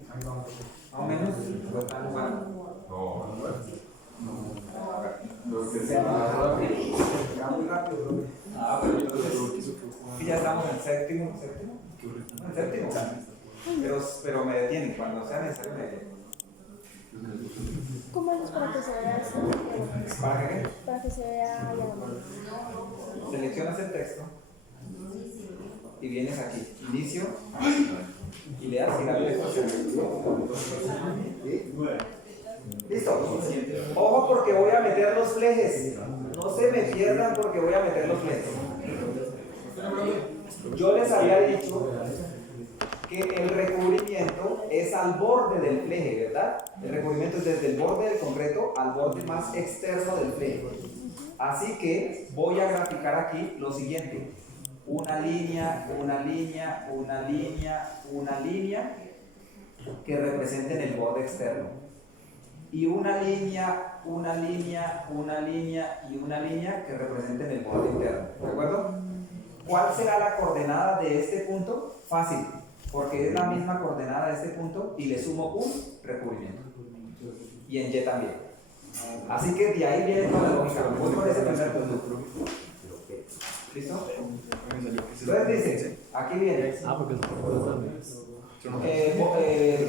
¿Más o menos? ¿Lo están jugando? Muy rápido. Pero entonces, ya estamos en séptimo. En séptimo. Pero me detienen. Cuando sea necesario me detienen. ¿Cómo es para que se vea así? ¿Para qué? Para que se vea ya. Seleccionas el texto y vienes aquí, inicio, y le das girar el texto. Listo. Ojo porque voy a meter los flejes. No se me pierdan porque voy a meter los flejes. Yo les había dicho que el recubrimiento es al borde del fleje, ¿verdad? El recubrimiento es desde el borde del concreto al borde más externo del fleje. Así que voy a graficar aquí lo siguiente. Una línea que representen el borde externo. y una línea, una línea, una línea y una línea que representen el borde interno. ¿De acuerdo? ¿Cuál será la coordenada de este punto? Fácil, porque es la misma coordenada de este punto y le sumo un recubrimiento. Y en Y también. Así que de ahí viene toda la lógica. Voy por ese primer punto. ¿Listo? Entonces dice, aquí viene Ah, porque también.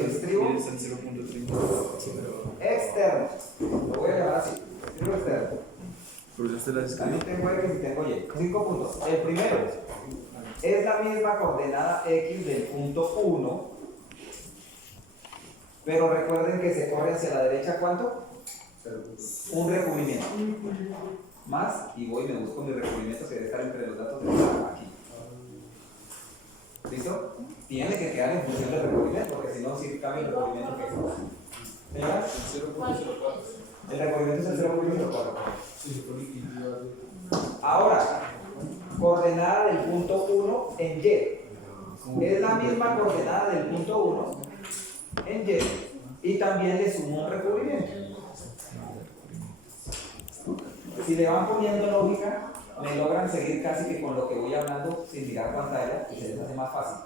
estribo Es el 0.30. externo. Lo voy a llamar así. Estribo externo. Pero ya te la También escribí. tengo X y tengo Y. 5 puntos. El primero es la misma coordenada X del punto 1. Pero recuerden que se corre hacia la derecha, ¿cuánto? Un recubrimiento. Más, y voy y me busco mi recubrimiento que debe estar entre los datos de aquí. ¿Listo? Tiene que quedar en función del recubrimiento, porque si no, si cambia el recubrimiento, ¿qué? ¿Señora? El recubrimiento es el 0.04. Ahora, coordenada del punto 1 en Y. Es la misma coordenada del punto 1 en Y. Y también le sumo un recubrimiento. Si le van poniendo lógica, me logran seguir casi que con lo que voy hablando sin mirar pantalla y se les hace más fácil.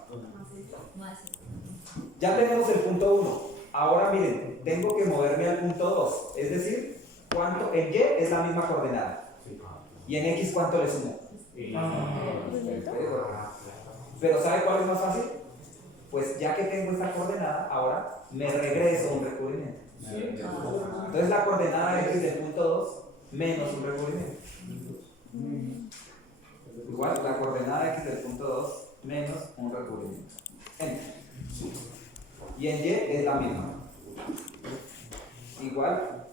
Ya tenemos el punto 1. Ahora miren, tengo que moverme al punto 2. Es decir, ¿cuánto? En Y es la misma coordenada. ¿Y en X cuánto le sumo? Pero ¿sabe cuál es más fácil? Pues ya que tengo esta coordenada, ahora me regreso a un recubrimiento. Entonces la coordenada X del punto 2 menos un recubrimiento. Igual la coordenada X del punto 2 menos un recubrimiento. Enter. Y en Y es la misma. Igual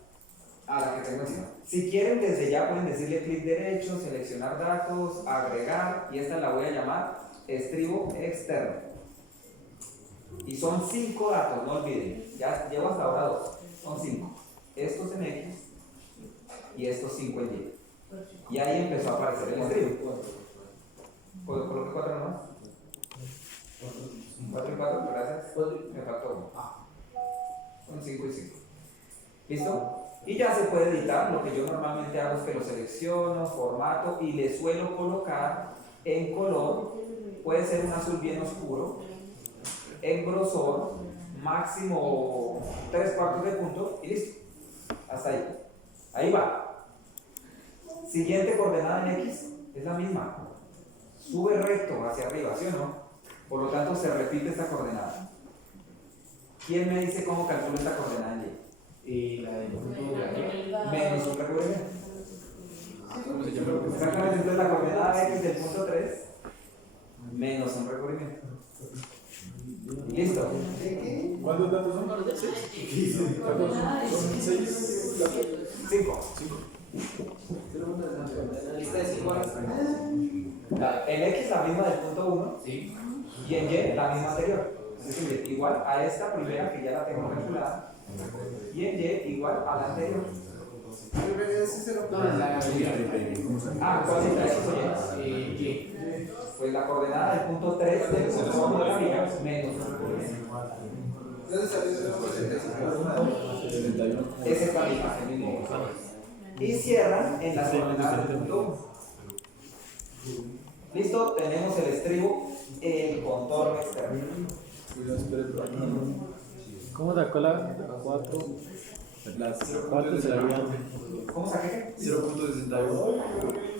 a la que tengo encima. Si quieren desde ya pueden decirle clic derecho, seleccionar datos, agregar, y esta la voy a llamar estribo externo. Y son 5 datos, no olviden. Ya llevo hasta ahora 2. Son 5. Estos en X y estos 5 en Y. Y ahí empezó a aparecer el estribo. ¿Coloqué 4 nomás? 4 y 4, gracias. Me faltó 1. Son 5 y 5. ¿Listo? Y ya se puede editar. Lo que yo normalmente hago es que lo selecciono, formato y le suelo colocar en color. Puede ser un azul bien oscuro. En grosor, máximo 3/4 de punto y listo. Hasta ahí. Ahí va. Siguiente coordenada en X es la misma. Sube recto hacia arriba, ¿sí o no? Por lo tanto, se repite esta coordenada. ¿Quién me dice cómo calculo esta coordenada en Y? Y la del punto Menos un recubrimiento. Exactamente, entonces la coordenada X del punto 3 menos un recubrimiento. ¿Listo? ¿Cuántos datos son? ¿6? ¿Son 6 datos? 5. lista es igual. En X la misma del punto 1 Sí. y en Y la misma anterior. Es decir, igual a esta primera que ya la tengo calculada y en Y igual a la anterior. No, la ¿Cuál es la X o Y? Y. Pues la coordenada del punto 3 del contorno de la viga menos un recubrimiento. Ese es para el mismo. Y cierran en las coordenadas del punto 1. Listo, tenemos el estribo, el contorno externo. ¿Cómo sacó la 4? Las 4 serían. ¿Cómo saqué? 0.61.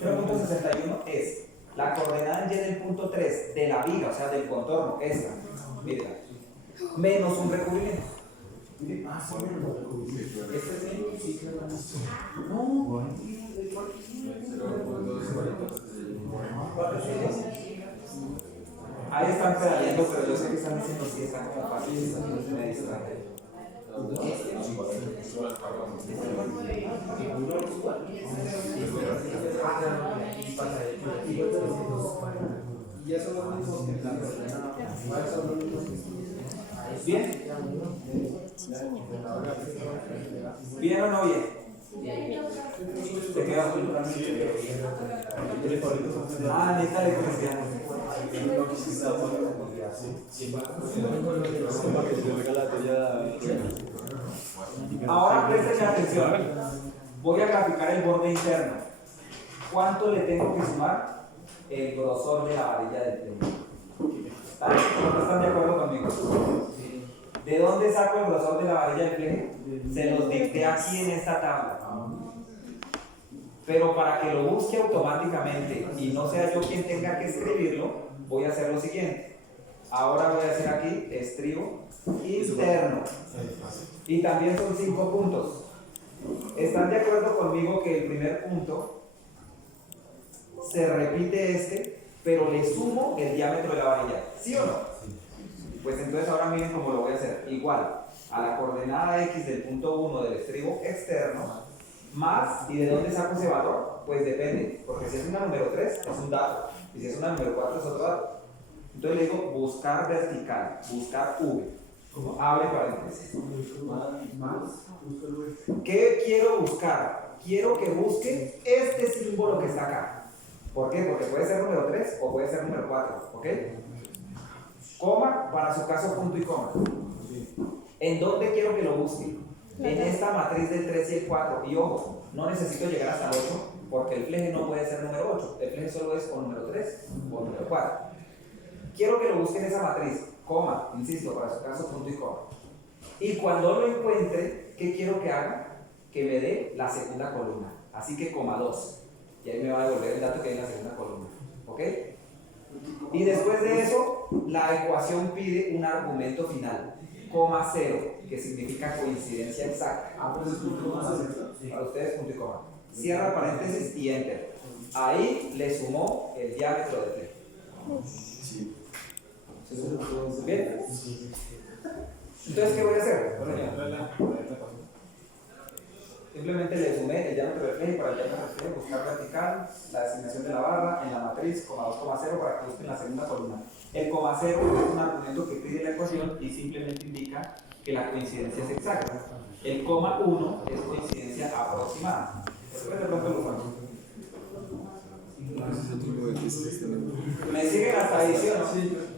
0.61 es la coordenada en Y del punto 3 de la viga, o sea, del contorno, esta, mira, menos un recubrimiento. ¿Este es bien? No. Ahí están pedaleando, pero yo sé que están diciendo sí, están como fáciles, me distraen. ¿Bien? ¿Bien o no bien? ¿Te quedas con necesita electricidad. Ahora presten atención. Voy a graficar el borde interno. ¿Cuánto le tengo que sumar? El grosor de la varilla del pliegue. ¿No están de acuerdo conmigo? ¿De dónde saco el grosor de la varilla del pliegue? Se los dicté aquí en esta tabla. Pero para que lo busque automáticamente y no sea yo quien tenga que escribirlo, voy a hacer lo siguiente. Ahora voy a hacer aquí estribo interno. Y también son 5 puntos. ¿Están de acuerdo conmigo que el primer punto se repite este, pero le sumo el diámetro de la varilla? ¿Sí o no? Pues entonces ahora miren cómo lo voy a hacer. Igual a la coordenada X del punto 1 del estribo externo, más, ¿y de dónde saco ese valor? Pues depende, porque si es una número 3 es un dato, y si es una número 4 es otro dato. Entonces le digo buscar vertical, buscar V. Abre paréntesis. ¿Qué quiero buscar? Quiero que busque este símbolo que está acá. ¿Por qué? Porque puede ser número 3 o puede ser número 4, ¿ok? Coma, para su caso punto y coma. ¿En dónde quiero que lo busque? En esta matriz del 3 y el 4. Y ojo, no necesito llegar hasta el 8 porque el fleje no puede ser número 8. El fleje solo es o número 3 o número 4. Quiero que lo busque en esa matriz, coma, insisto, para su caso punto y coma. Y cuando lo encuentre, ¿qué quiero que haga? Que me dé la segunda columna. Así que coma 2. Y ahí me va a devolver el dato que hay en la segunda columna. ¿Ok? Y después de eso, la ecuación pide un argumento final, coma 0, que significa coincidencia exacta. Para ustedes punto y coma. Cierra paréntesis y enter. Ahí le sumó el diámetro del fleje. ¿Bien? Entonces, ¿qué voy a hacer? Simplemente le sumé el diámetro del fleje para el diámetro del fleje, buscar vertical, la designación de la barra en la matriz, coma 2,0 para que busquen la segunda columna. El coma 0 es un argumento que pide la ecuación y simplemente indica que la coincidencia es exacta. El coma 1 es coincidencia aproximada. Después de pronto lo pongo. ¿Me siguen hasta ahí, sí o no?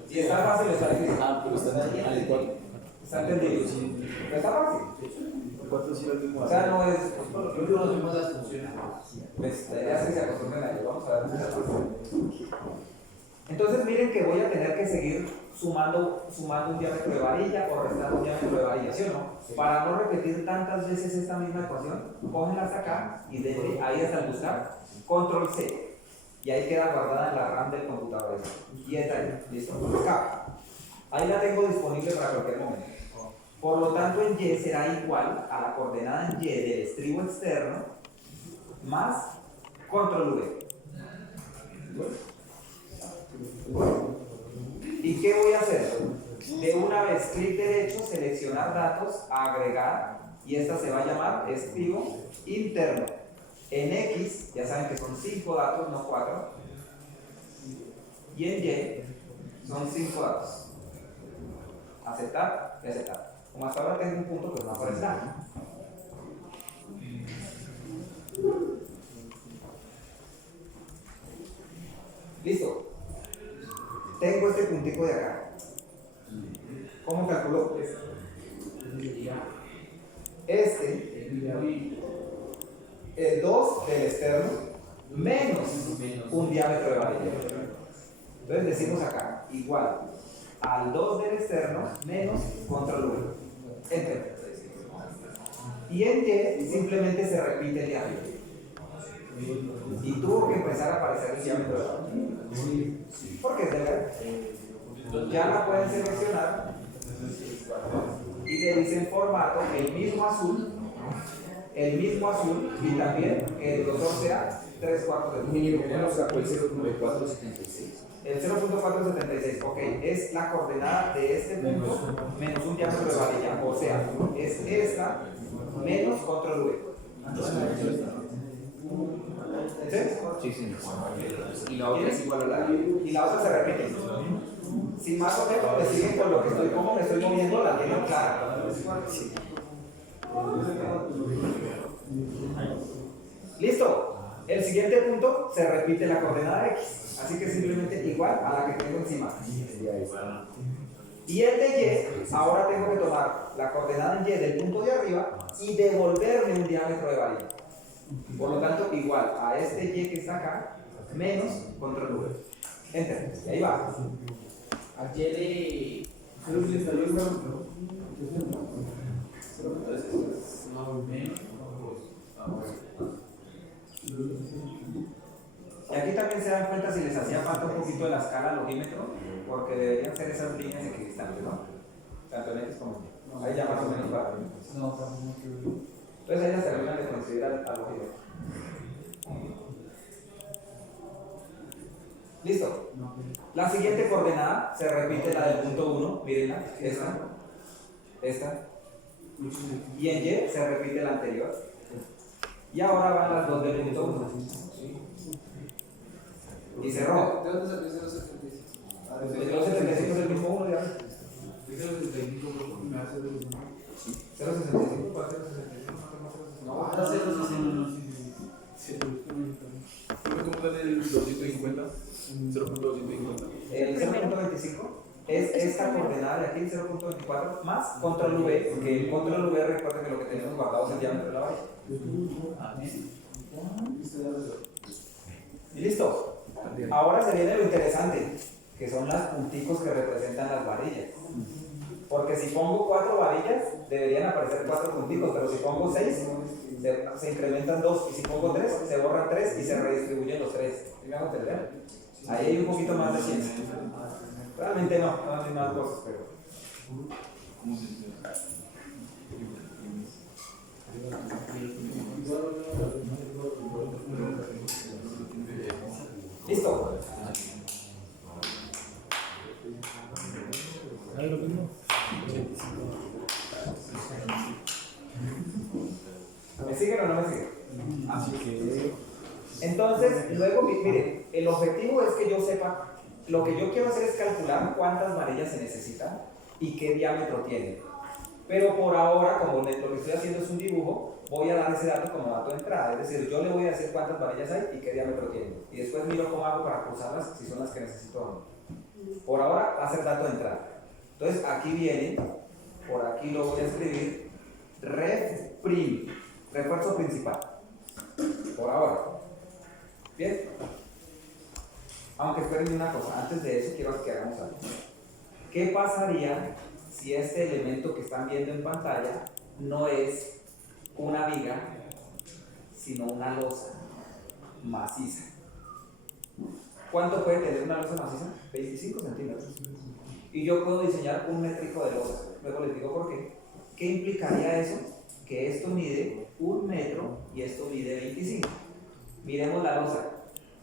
Y está fácil, está difícil. Pero está ¿Está entendido? ¿Está fácil? O sea, no es. Yo no vimos las funciones. Pues la idea es que se acostumbren a ello. Vamos a ver. Entonces, miren que voy a tener que seguir sumando un diámetro de varilla o restando un diámetro de varilla, ¿sí o no? Para no repetir tantas veces esta misma ecuación, cógenla hasta acá y denle ahí hasta el buscar, control C. Y ahí queda guardada en la RAM del computador. Y está ahí, listo. Acá. Ahí la tengo disponible para cualquier momento. Por lo tanto, en Y será igual a la coordenada en Y del estribo externo más control V. ¿Y qué voy a hacer? De una vez, clic derecho, seleccionar datos, agregar, y esta se va a llamar estribo interno. En X, ya saben que son 5 datos, no 4. Y en Y son 5 datos. Aceptar y aceptar. Como hasta ahora tengo un punto, pues no aparece nada. Listo. Tengo este puntico de acá. ¿Cómo calculo? El 2 del externo menos un diámetro de varilla. Entonces decimos acá, igual al 2 del externo menos control V. Enter. Y en Y simplemente se repite el diámetro. Y tuvo que empezar a aparecer el diámetro de la varilla. ¿Por qué? Ya la pueden seleccionar y le dicen formato, el mismo azul y también el grosor sea 3/4 del mínimo. ¿Cómo sacó el 0.476? El 0.476, ok, es la coordenada de este punto menos un diámetro de varilla, o sea, es esta menos control V. Sí, sí. Y la otra es igual a la. Y la otra se repite. Si más o menos me siguen con lo que estoy, cómo me estoy moviendo, la tienen clara. ¿Listo? El siguiente punto se repite la coordenada X. Así que simplemente igual a la que tengo encima. Y el de Y, ahora tengo que tomar la coordenada en Y del punto de arriba y devolverme un diámetro de varilla. Por lo tanto, igual a este Y que está acá, menos control V. Enter. Y ahí va. Ayer Y aquí también se dan cuenta si les hacía falta un poquito de la escala logímetro, porque deberían ser esas líneas equidistantes, ¿no? Tanto en X como en Y. Ahí ya más o menos para mí. Entonces ahí las terminan de construir al logímetro. Listo. La siguiente coordenada se repite la del punto 1, mírenla, esta. Y en Y se repite la anterior. Y ahora van las dos del punto 1. Y cerró. ¿De dónde salió 0.75? El 0.75 es el mismo 1, ya. 0.75 me hace 0.65 para 0.65. No, está 0.65. ¿Cómo sale el 250? 0.250. El 0.25 es esta coordenada de aquí, el 0.24, más control V, que el control V recuerda que lo que tenemos guardado es el diámetro de la varilla. Y listo. Ahora se viene lo interesante, que son las punticos que representan las varillas. Porque si pongo 4 varillas, deberían aparecer 4 punticos, pero si pongo 6, se incrementan 2, y si pongo 3, se borran 3 y se redistribuyen los 3. ¿Sí me hago entender? Ahí hay un poquito más de ciencia. Realmente no hay más cosas, pero... Listo. ¿Sabes lo mismo? ¿Me siguen o no me siguen? Así que Entonces, luego, mire, el objetivo es que yo sepa, lo que yo quiero hacer es calcular cuántas varillas se necesitan y qué diámetro tienen. Pero por ahora, como lo que estoy haciendo es un dibujo, voy a dar ese dato como dato de entrada. Es decir, yo le voy a decir cuántas varillas hay y qué diámetro tienen. Y después miro cómo hago para cruzarlas, si son las que necesito o no. Por ahora va a ser dato de entrada. Entonces, aquí viene, por aquí lo voy a escribir, refuerzo principal. Por ahora. Bien. Aunque esperen una cosa, antes de eso quiero que hagamos algo. ¿Qué pasaría si este elemento que están viendo en pantalla no es una viga, sino una losa maciza? ¿Cuánto puede tener una losa maciza? 25 centímetros. Y yo puedo diseñar un métrico de losa. Luego les digo por qué. ¿Qué implicaría eso? Que esto mide 1 metro y esto mide 25. Miremos la losa.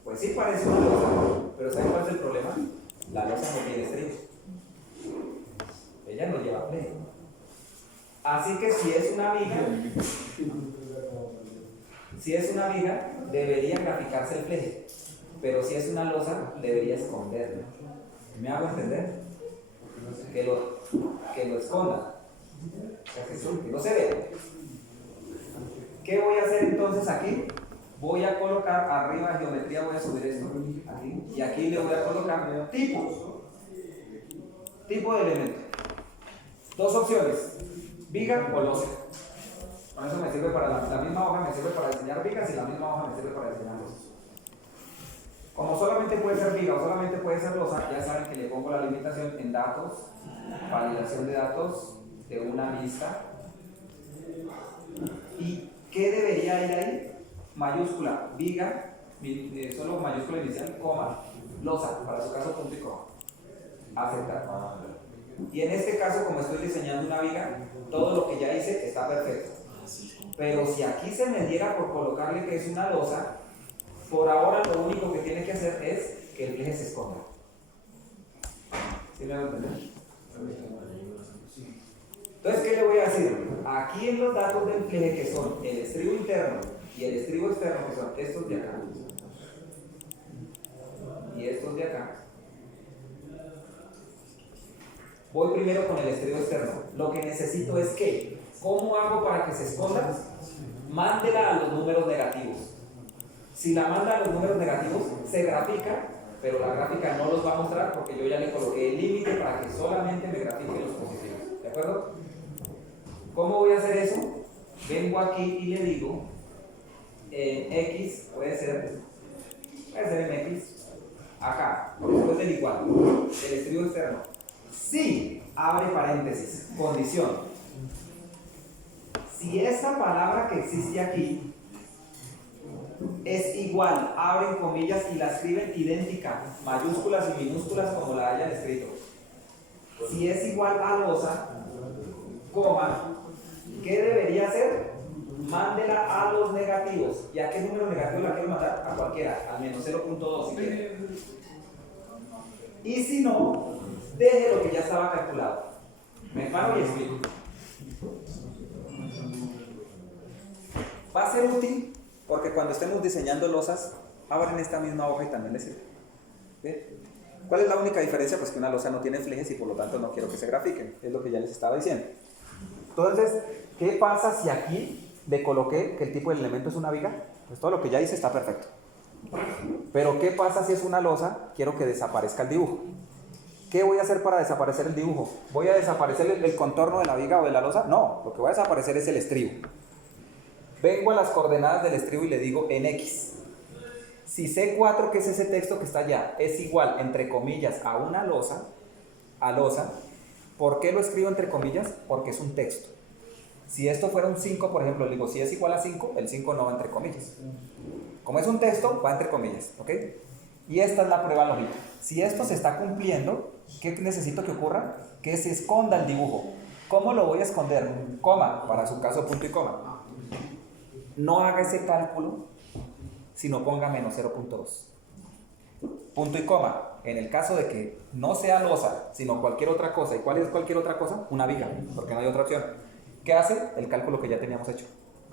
Pues sí parece una losa, pero ¿saben cuál es el problema? La losa no tiene estribos. Ella no lleva pleje. Así que si es una viga, debería graficarse el pleje. Pero si es una losa, debería esconderla. ¿Me hago entender? Que lo esconda. O sea, que no se vea. ¿Qué voy a hacer entonces aquí? Voy a colocar arriba de geometría, voy a subir esto aquí, y aquí le voy a colocar tipo de elemento. 2 opciones, viga o losa. Con eso me sirve para la misma hoja, me sirve para diseñar vigas y la misma hoja me sirve para diseñar losas. Como solamente puede ser viga o solamente puede ser losa, ya saben que le pongo la limitación en datos, validación de datos de una lista. ¿Y qué debería ir ahí? Mayúscula, viga, solo mayúscula inicial, coma, losa, para su caso punto y coma. Aceptar. Y en este caso, como estoy diseñando una viga, todo lo que ya hice está perfecto. Pero si aquí se me diera por colocarle que es una losa, por ahora lo único que tiene que hacer es que el pleje se esconda. ¿Sí me van a entender? Entonces, ¿qué le voy a decir? Aquí en los datos del pleje, que son el estribo interno y el estribo externo, que son estos de acá y estos de acá, voy primero con el estribo externo. Lo que necesito es que, ¿cómo hago para que se esconda? Mándela a los números negativos. Si la manda a los números negativos, se grafica pero la gráfica no los va a mostrar porque yo ya le coloqué el límite para que solamente me grafique los positivos. ¿De acuerdo? ¿Cómo voy a hacer eso? Vengo aquí y le digo X puede ser en X acá, después del igual, el estribo externo. Si, abre paréntesis, condición. Si esta palabra que existe aquí es igual, abren comillas y la escriben idéntica, mayúsculas y minúsculas como la hayan escrito. Si es igual a losa, coma, ¿qué debería hacer? Mándela a los negativos. ¿Y a qué número negativo la quiero mandar? A cualquiera, al menos 0.2 si quiere. Y si no, deje lo que ya estaba calculado. Me paro y explico. Va a ser útil porque cuando estemos diseñando losas, abren esta misma hoja y también les sirve. ¿Bien? ¿Cuál es la única diferencia? Pues que una losa no tiene flejes y por lo tanto no quiero que se grafiquen. Es lo que ya les estaba diciendo. Entonces, ¿qué pasa si aquí le coloqué que el tipo del elemento es una viga? Pues todo lo que ya hice está perfecto. Pero ¿qué pasa si es una losa? Quiero que desaparezca el dibujo. ¿Qué voy a hacer para desaparecer el dibujo? ¿Voy a desaparecer el contorno de la viga o de la losa? No, lo que voy a desaparecer es el estribo. Vengo a las coordenadas del estribo y le digo en X. Si C4, que es ese texto que está allá, es igual, entre comillas, a una losa, ¿por qué lo escribo entre comillas? Porque es un texto. Si esto fuera un 5, por ejemplo, le digo, si es igual a 5, el 5 no va entre comillas. Como es un texto, va entre comillas, ¿ok? Y esta es la prueba lógica. Si esto se está cumpliendo, ¿qué necesito que ocurra? Que se esconda el dibujo. ¿Cómo lo voy a esconder? Coma, para su caso punto y coma. No haga ese cálculo, sino ponga menos 0.2. Punto y coma. En el caso de que no sea losa, sino cualquier otra cosa. ¿Y cuál es cualquier otra cosa? Una viga, porque no hay otra opción. ¿Qué hace? El cálculo que ya teníamos hecho.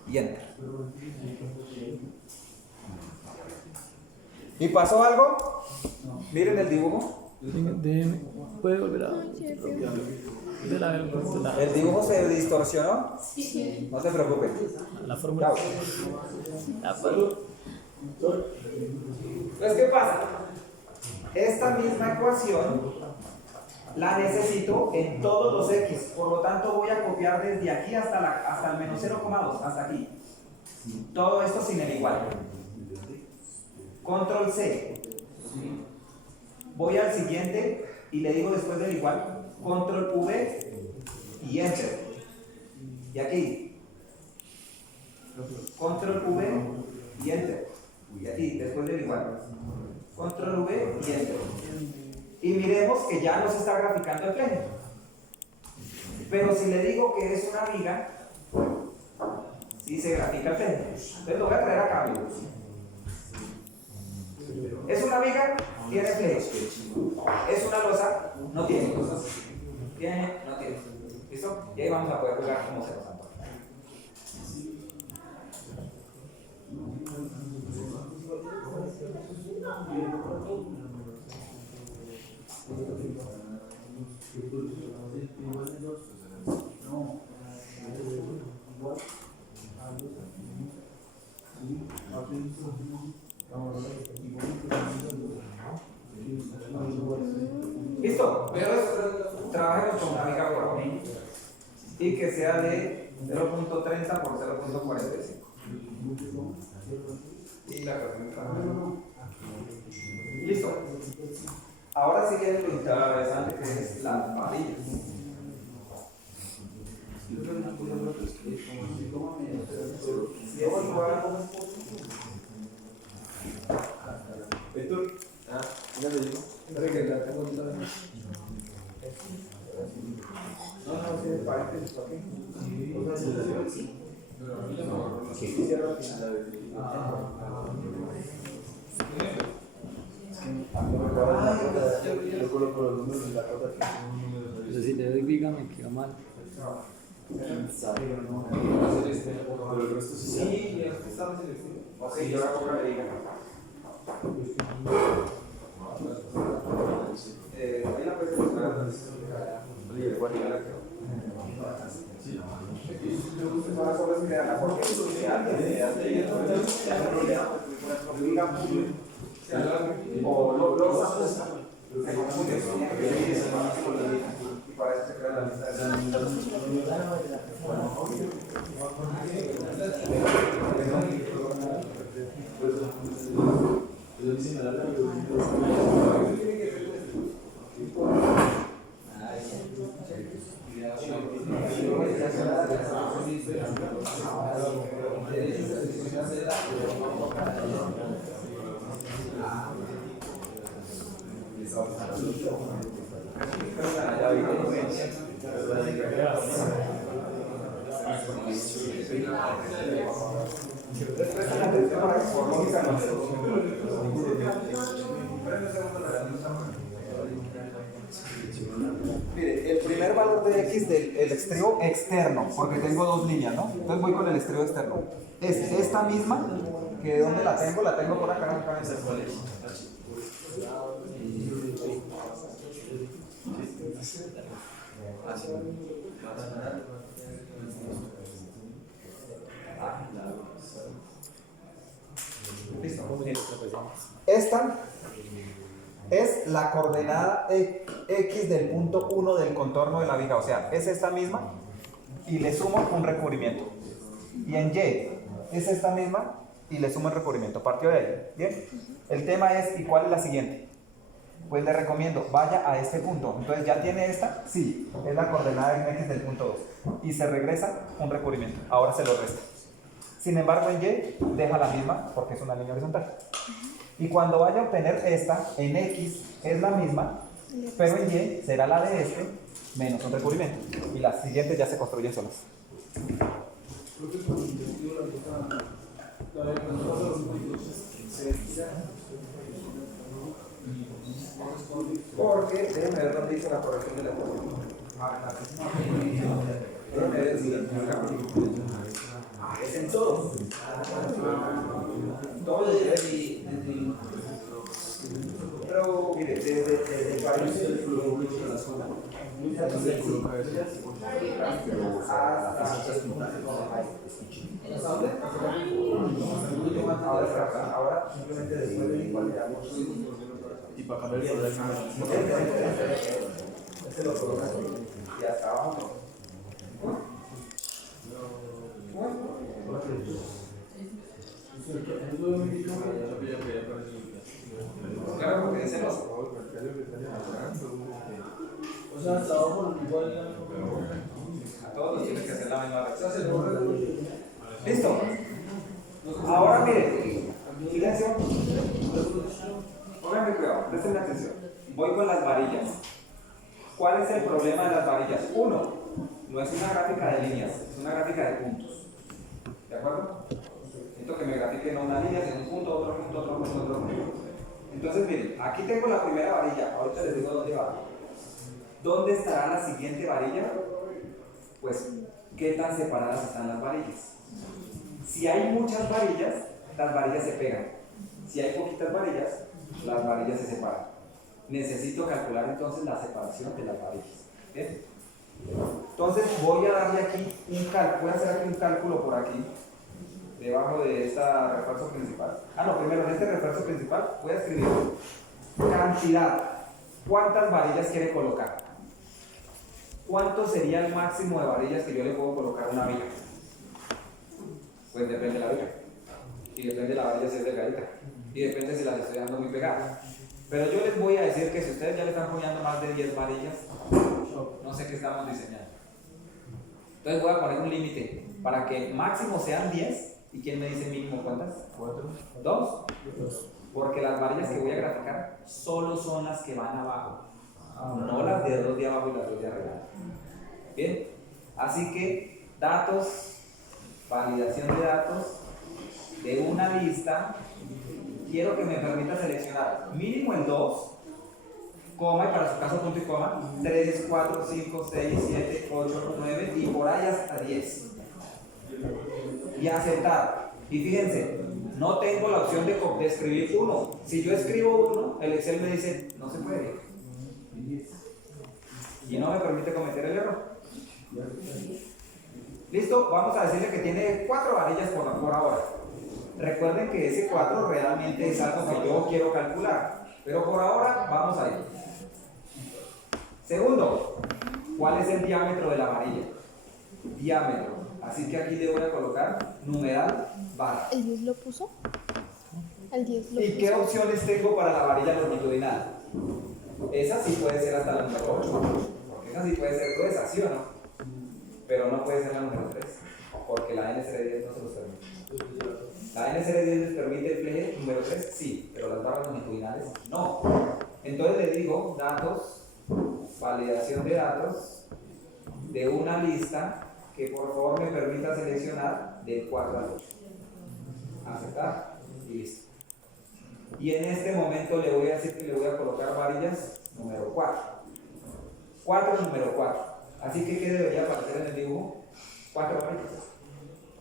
Y enter. ¿Y pasó algo? Miren el dibujo. ¿Puede volver a El dibujo se distorsionó. No se preocupe. la fórmula? Chao. Entonces, ¿qué pasa? Esta misma ecuación la necesito en todos los X. Por lo tanto, voy a copiar desde aquí hasta el menos 0,2, hasta aquí. Todo esto sin el igual. Control C. Voy al siguiente y le digo después del igual, Control V y Enter. Y aquí, Control V y Enter. Y aquí, después del igual, Control V y Enter. Y miremos que ya nos está graficando el fleje. Pero si le digo que es una viga, sí se grafica el fleje. Entonces lo voy a traer acá, amigos. ¿Es una viga? Tiene fleje. ¿Es una losa? No tiene. ¿Tiene? No tiene. ¿Listo? Y ahí vamos a poder jugar como se nos antoja. ¿Listo? Pero trabajemos con una viga por mí y que sea de 0.30 por 0.45. Y la corrección. Listo. Ahora sí viene lo interesante que es la varilla. Si es igual. Héctor, ya le digo. No, sí, paréntesis, ¿ok? Sí, cierra la yo coloco los números en la cosa aquí. Entonces, si le doy viga, me queda mal. Pero el resto sí. Sí, ya estamos en el estilo. Ok, yo ahora pongo la viga. Ahí la puedes buscar. Ahora solo es crear la porquería. O lo usas. Se confunde. Y para eso se crea la lista de Mire, el primer valor de x del estribo externo, porque tengo dos líneas, ¿no? Entonces voy con el estribo externo. Es esta misma, que de dónde la tengo por acá. Listo. Esta es la coordenada x del punto 1 del contorno de la viga, o sea, es esta misma y le sumo un recubrimiento. Y en y es esta misma y le sumo el recubrimiento, partió de ahí. Bien, el tema es, ¿y cuál es la siguiente? Pues le recomiendo, vaya a este punto. Entonces, ¿ya tiene esta? Sí, es la coordenada en x del punto 2. Y se regresa un recubrimiento, ahora se lo resta. Sin embargo, en y deja la misma porque es una línea horizontal. Y cuando vaya a obtener esta, en x es la misma, pero en y será la de este menos un recubrimiento. Y las siguientes ya se construyen solas. Porque déjenme ver dónde dice la corrección de la ecuación. Déjenme ver es en todo. Todo pero mire, desde el país ahora simplemente después de la igualdad Y para cambiar el problema. se lo coloca y hasta abajo. Claro, porque dice los. O sea, hasta abajo igual. A todos los tienes que hacer la misma reacción. ¿Listo? Ahora miren, silencio. Pónganme cuidado, presten atención. Voy con las varillas. ¿Cuál es el problema de las varillas? Uno, no es una gráfica de líneas, es una gráfica de puntos. ¿De acuerdo? Necesito que me grafiquen una línea, en un punto, otro punto, otro punto, otro punto. Entonces, miren, aquí tengo la primera varilla. Ahorita les digo dónde va. ¿Dónde estará la siguiente varilla? Pues, ¿qué tan separadas están las varillas? Si hay muchas varillas, las varillas se pegan. Si hay poquitas varillas, las varillas se separan. Necesito calcular entonces la separación de las varillas. ¿Bien? Entonces voy a darle aquí un cálculo, voy a hacer aquí un cálculo por aquí, debajo de este refuerzo principal. No, primero en este refuerzo principal voy a escribir cantidad. ¿Cuántas varillas quiere colocar? ¿Cuánto sería el máximo de varillas que yo le puedo colocar a una viga? Pues depende de la viga. Y depende de la varilla si es delgadita. Y depende si las estoy dando muy pegadas. Pero yo les voy a decir que si ustedes ya le están poniendo más de 10 varillas, no sé qué estamos diseñando. Entonces voy a poner un límite para que máximo sean 10. ¿Y quién me dice mínimo cuántas? 4. ¿2? Porque las varillas que voy a graficar solo son las que van abajo, no las de 2 de abajo y las 2 de arriba. Bien, así que datos, validación de datos de una lista. Quiero que me permita seleccionar mínimo el 2, coma, y para su caso punto y coma, 3, 4, 5, 6, 7, 8, 9 y por ahí hasta 10. Y aceptar. Y fíjense, no tengo la opción de escribir 1. Si yo escribo 1, el Excel me dice, no se puede. Y no me permite cometer el error. ¿Listo? Vamos a decirle que tiene 4 varillas por ahora. Recuerden que ese 4 realmente es algo que yo quiero calcular, pero por ahora vamos a ir. Segundo, ¿cuál es el diámetro de la varilla? Diámetro. Así que aquí le voy a colocar numeral barra. ¿El 10 lo puso? El 10 lo ¿Y puso. qué opciones tengo para la varilla longitudinal? Esa sí puede ser hasta la número 8, porque esa sí puede ser gruesa, ¿sí o no? Pero no puede ser la número 3, porque la NCR10 no se los permite. La NCR10 les permite el fleje número 3, sí, pero las barras longitudinales no. Entonces le digo datos, validación de datos de una lista que por favor me permita seleccionar del 4 al 8. Aceptar y listo. Y en este momento le voy a decir que le voy a colocar varillas número 4. 4 número 4. Así que ¿qué debería aparecer en el dibujo? 4 varillas.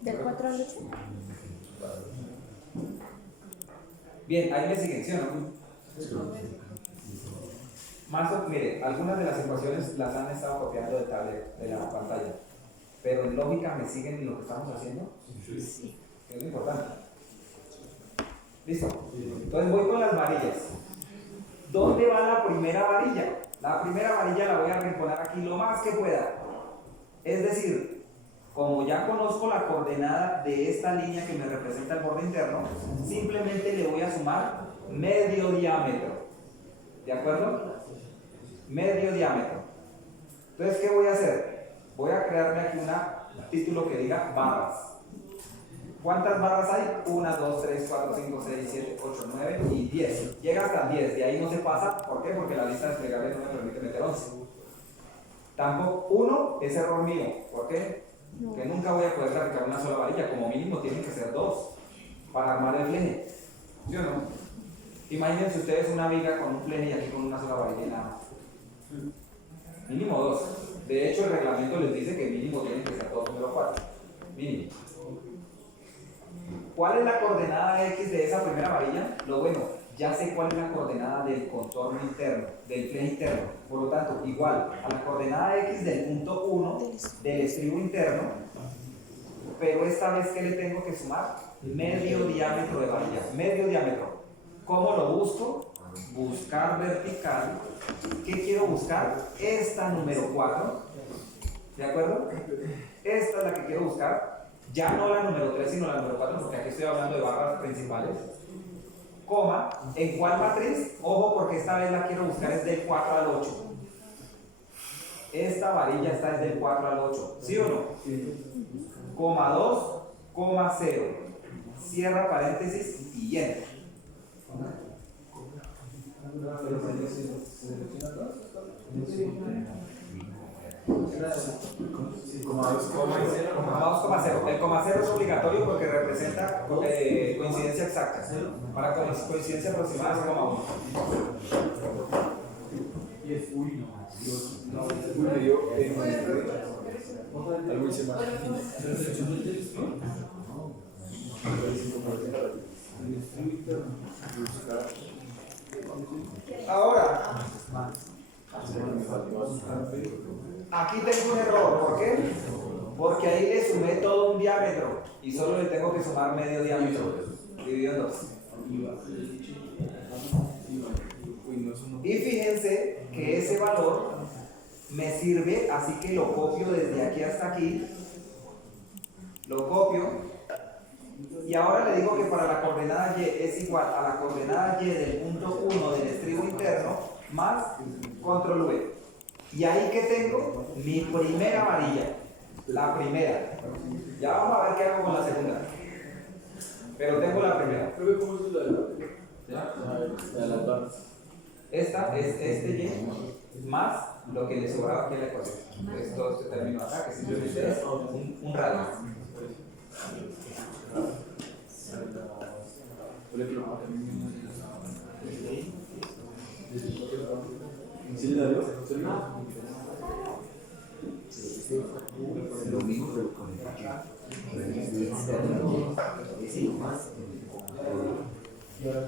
¿Del 4 al 8? Bien, ahí me siguen, ¿sí o no? Mire, algunas de las ecuaciones las han estado copiando del tablero, de la pantalla. Pero en lógica me siguen en lo que estamos haciendo. Sí. Que es lo importante. ¿Listo? Entonces voy con las varillas. ¿Dónde va la primera varilla? La primera varilla la voy a arrinconar aquí lo más que pueda. Es decir, como ya conozco la coordenada de esta línea que me representa el borde interno, simplemente le voy a sumar medio diámetro. ¿De acuerdo? Medio diámetro. Entonces, ¿qué voy a hacer? Voy a crearme aquí un título que diga barras. ¿Cuántas barras hay? 1, 2, 3, 4, 5, 6, 7, 8, 9 y 10. Llega hasta 10, de ahí no se pasa. ¿Por qué? Porque la lista desplegable no me permite meter 11. Tampoco, 1 es error mío. ¿Por qué? Que nunca voy a poder graficar una sola varilla. Como mínimo tienen que ser 2 para armar el fleje. ¿Sí o no? Imagínense ustedes una viga con un fleje y aquí con una sola varilla y nada más. Mínimo 2. De hecho, el reglamento les dice que mínimo tienen que ser 2 número 4. Mínimo. ¿Cuál es la coordenada X de esa primera varilla? Lo bueno, ya sé cuál es la coordenada del contorno interno, del fleje interno. Por lo tanto, igual a la coordenada X del punto 1 del estribo interno, pero esta vez que le tengo que sumar medio diámetro de varilla. Medio diámetro. ¿Cómo lo busco? Buscar vertical. ¿Qué quiero buscar? Esta número 4. ¿De acuerdo? Esta es la que quiero buscar. Ya no la número 3, sino la número 4, porque aquí estoy hablando de barras principales. Coma, ¿en cuál matriz? Ojo, porque esta vez la quiero buscar es del 4 al 8. Esta varilla está desde el 4 al 8, ¿sí o no? Coma 2, coma 0. Cierra paréntesis y enter. Coma 2,0. El coma 0 es obligatorio porque representa coincidencia exacta. Para coincidencia aproximada es coma 1. Ahora, aquí tengo un error. ¿Por qué? Porque ahí le sumé todo un diámetro y solo le tengo que sumar medio diámetro dividido en 2. Y fíjense que ese valor me sirve, así que lo copio desde aquí hasta aquí. Lo copio. Y ahora le digo que para la coordenada Y es igual a la coordenada Y del punto 1 del estribo interno más control V. Y ahí que tengo mi primera varilla. La primera. Ya vamos a ver qué hago con la segunda. Pero tengo la primera. Esta es este Y más lo que le sobraba aquí en la ecuación. Entonces todo este término acá, que simplemente es un radio.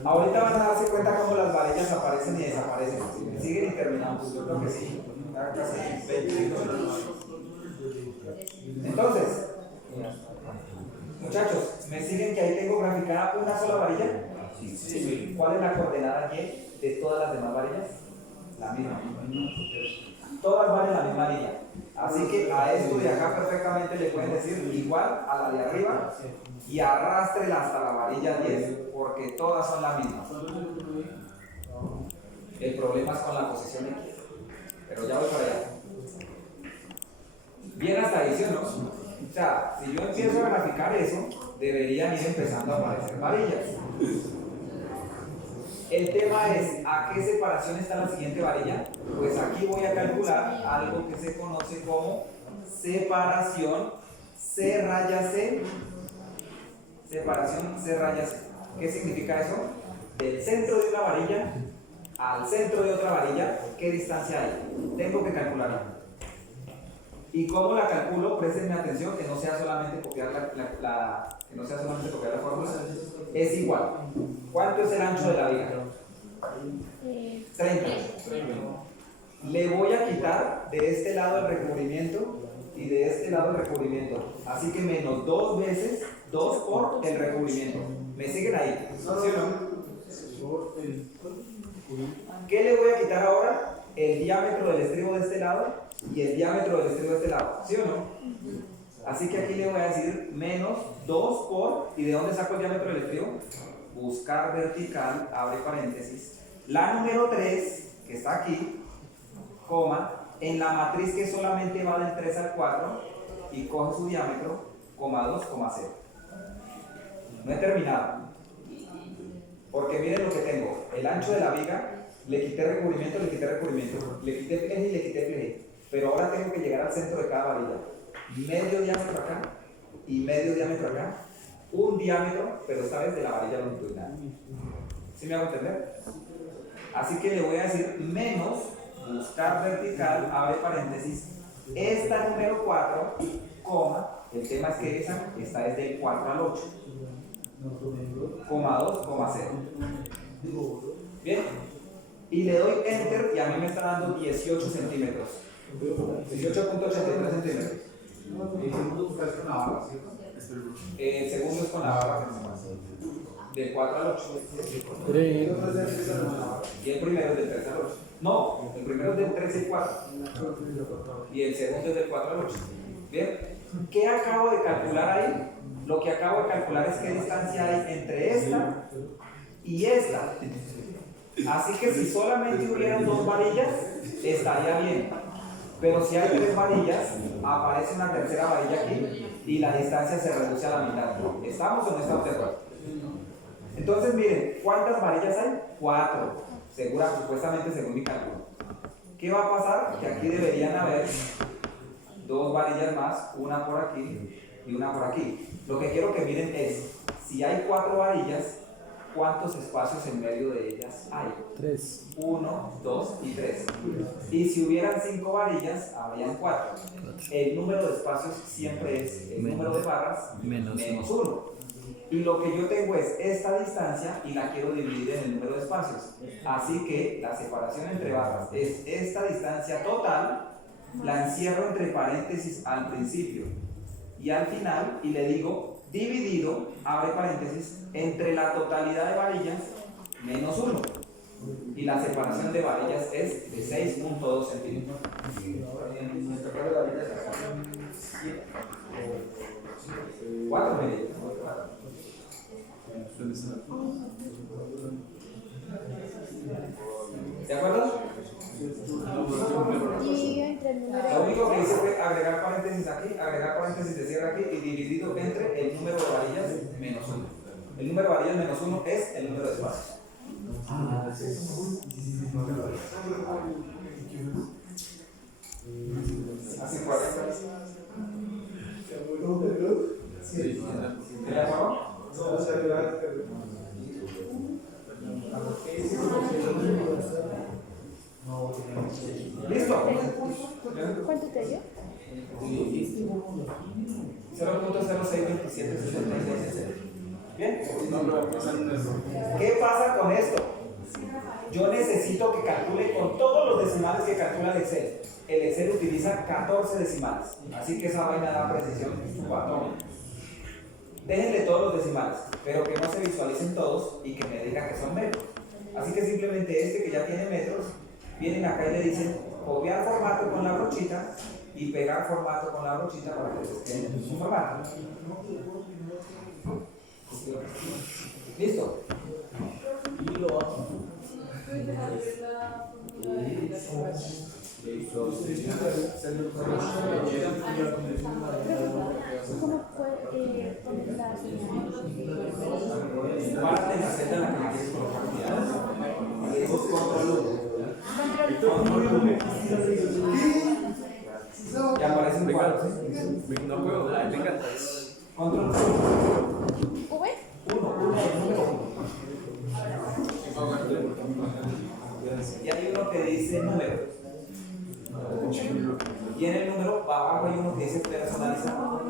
Ahorita van a darse cuenta cómo las varillas aparecen y desaparecen. Siguen y terminamos. Yo creo que sí. Casi 25 minutos. Entonces, muchachos, me siguen que ahí tengo graficado queda una sola varilla? Sí. ¿Cuál es la coordenada Y de todas las demás varillas? La misma. Todas van en la misma línea. Así que a esto de acá perfectamente le pueden decir igual a la de arriba y arrástrela hasta la varilla 10 porque todas son la misma. El problema es con la posición X. Pero ya voy para allá. Bien hasta ahí, ¿sí o no? O sea, si yo empiezo a graficar eso, deberían ir empezando a aparecer varillas. El tema es, ¿a qué separación está la siguiente varilla? Pues aquí voy a calcular algo que se conoce como separación C raya C. Separación C raya C. ¿Qué significa eso? Del centro de una varilla al centro de otra varilla, ¿qué distancia hay? Tengo que calcularla. ¿Y cómo la calculo? Préstenme atención, que no sea solamente copiar que no sea solamente copiar la fórmula. Es igual. ¿Cuánto es el ancho de la viga? 30. Le voy a quitar de este lado el recubrimiento y de este lado el recubrimiento. Así que menos 2 veces 2 por el recubrimiento. ¿Me siguen ahí? ¿Sí o no? ¿Qué le voy a quitar ahora? El diámetro del estribo de este lado y el diámetro del estribo de este lado. ¿Sí o no? Así que aquí le voy a decir menos 2 por, ¿y de dónde saco el diámetro del estribo? Buscar vertical, abre paréntesis. La número 3, que está aquí, coma, en la matriz que solamente va del 3 al 4 y coge su diámetro, coma 2, coma 0. No he terminado. Porque miren lo que tengo. El ancho de la viga, le quité recubrimiento, le quité fleje y le quité fleje. Pero ahora tengo que llegar al centro de cada varilla. Medio diámetro acá y medio diámetro acá. Un diámetro, pero esta vez de la varilla longitudinal. ¿Sí me hago entender? Así que le voy a decir menos, buscar vertical, abre paréntesis, esta número 4, coma, el tema es que esa está desde el 4 al 8, coma 2, coma 0. Bien, y le doy enter y a mí me está dando 18 centímetros, 18.83 centímetros. El segundo es con la barra del 4 al 8. Y el primero es del 3 al 8. No, el primero es del 3 al 4. Y el segundo es del 4 al 8. Bien, ¿qué acabo de calcular ahí? Lo que acabo de calcular es qué distancia hay entre esta y esta. Así que si solamente hubieran 2 varillas, estaría bien. Pero si hay 3 varillas, aparece una tercera varilla aquí y la distancia se reduce a la mitad. ¿Estamos o no estamos de acuerdo? Entonces miren, ¿cuántas varillas hay? 4, supuestamente según mi cálculo. ¿Qué va a pasar? Que aquí deberían haber 2 varillas más, una por aquí y una por aquí. Lo que quiero que miren es, si hay 4 varillas, ¿cuántos espacios en medio de ellas hay? 3. 1, 2 y 3. Y si hubieran 5 varillas, habrían 4. El número de espacios siempre es el número de barras menos 1. Y lo que yo tengo es esta distancia y la quiero dividir en el número de espacios. Así que la separación entre barras es esta distancia total, la encierro entre paréntesis al principio y al final y le digo dividido, abre paréntesis, entre la totalidad de varillas menos 1. Y la separación de varillas es de 6.2 centímetros. ¿4 varillas? ¿De acuerdo? Dividido entre el número. Lo único que hice fue agregar paréntesis aquí, agregar paréntesis de cierre aquí y dividido entre el número de varillas menos 1. El número de varillas menos 1 es el número de espacios. Así fue. ¿De acuerdo? ¿Listo? ¿Cuánto te dio? 0.062766. ¿Bien? ¿Qué pasa con esto? Yo necesito que calcule con todos los decimales que calcula el Excel. El Excel utiliza 14 decimales, así que esa vaina da precisión subatómica. déjenle todos los decimales, pero que no se visualicen todos y que me digan que son metros. Así que simplemente este que ya tiene metros, vienen acá y le dicen copiar formato con la brochita y pegar formato con la brochita para que les quede en su formato. ¿Listo? ¿Cómo fue poner la Párate en la celda en la que me quieres colocar unidades. Y le digo control 1. Ya aparece un cuadro. No puedo, venga. Control 1. ¿V? 1, número 1. Y hay uno que dice número. Y en el número abajo hay uno que dice personalizado.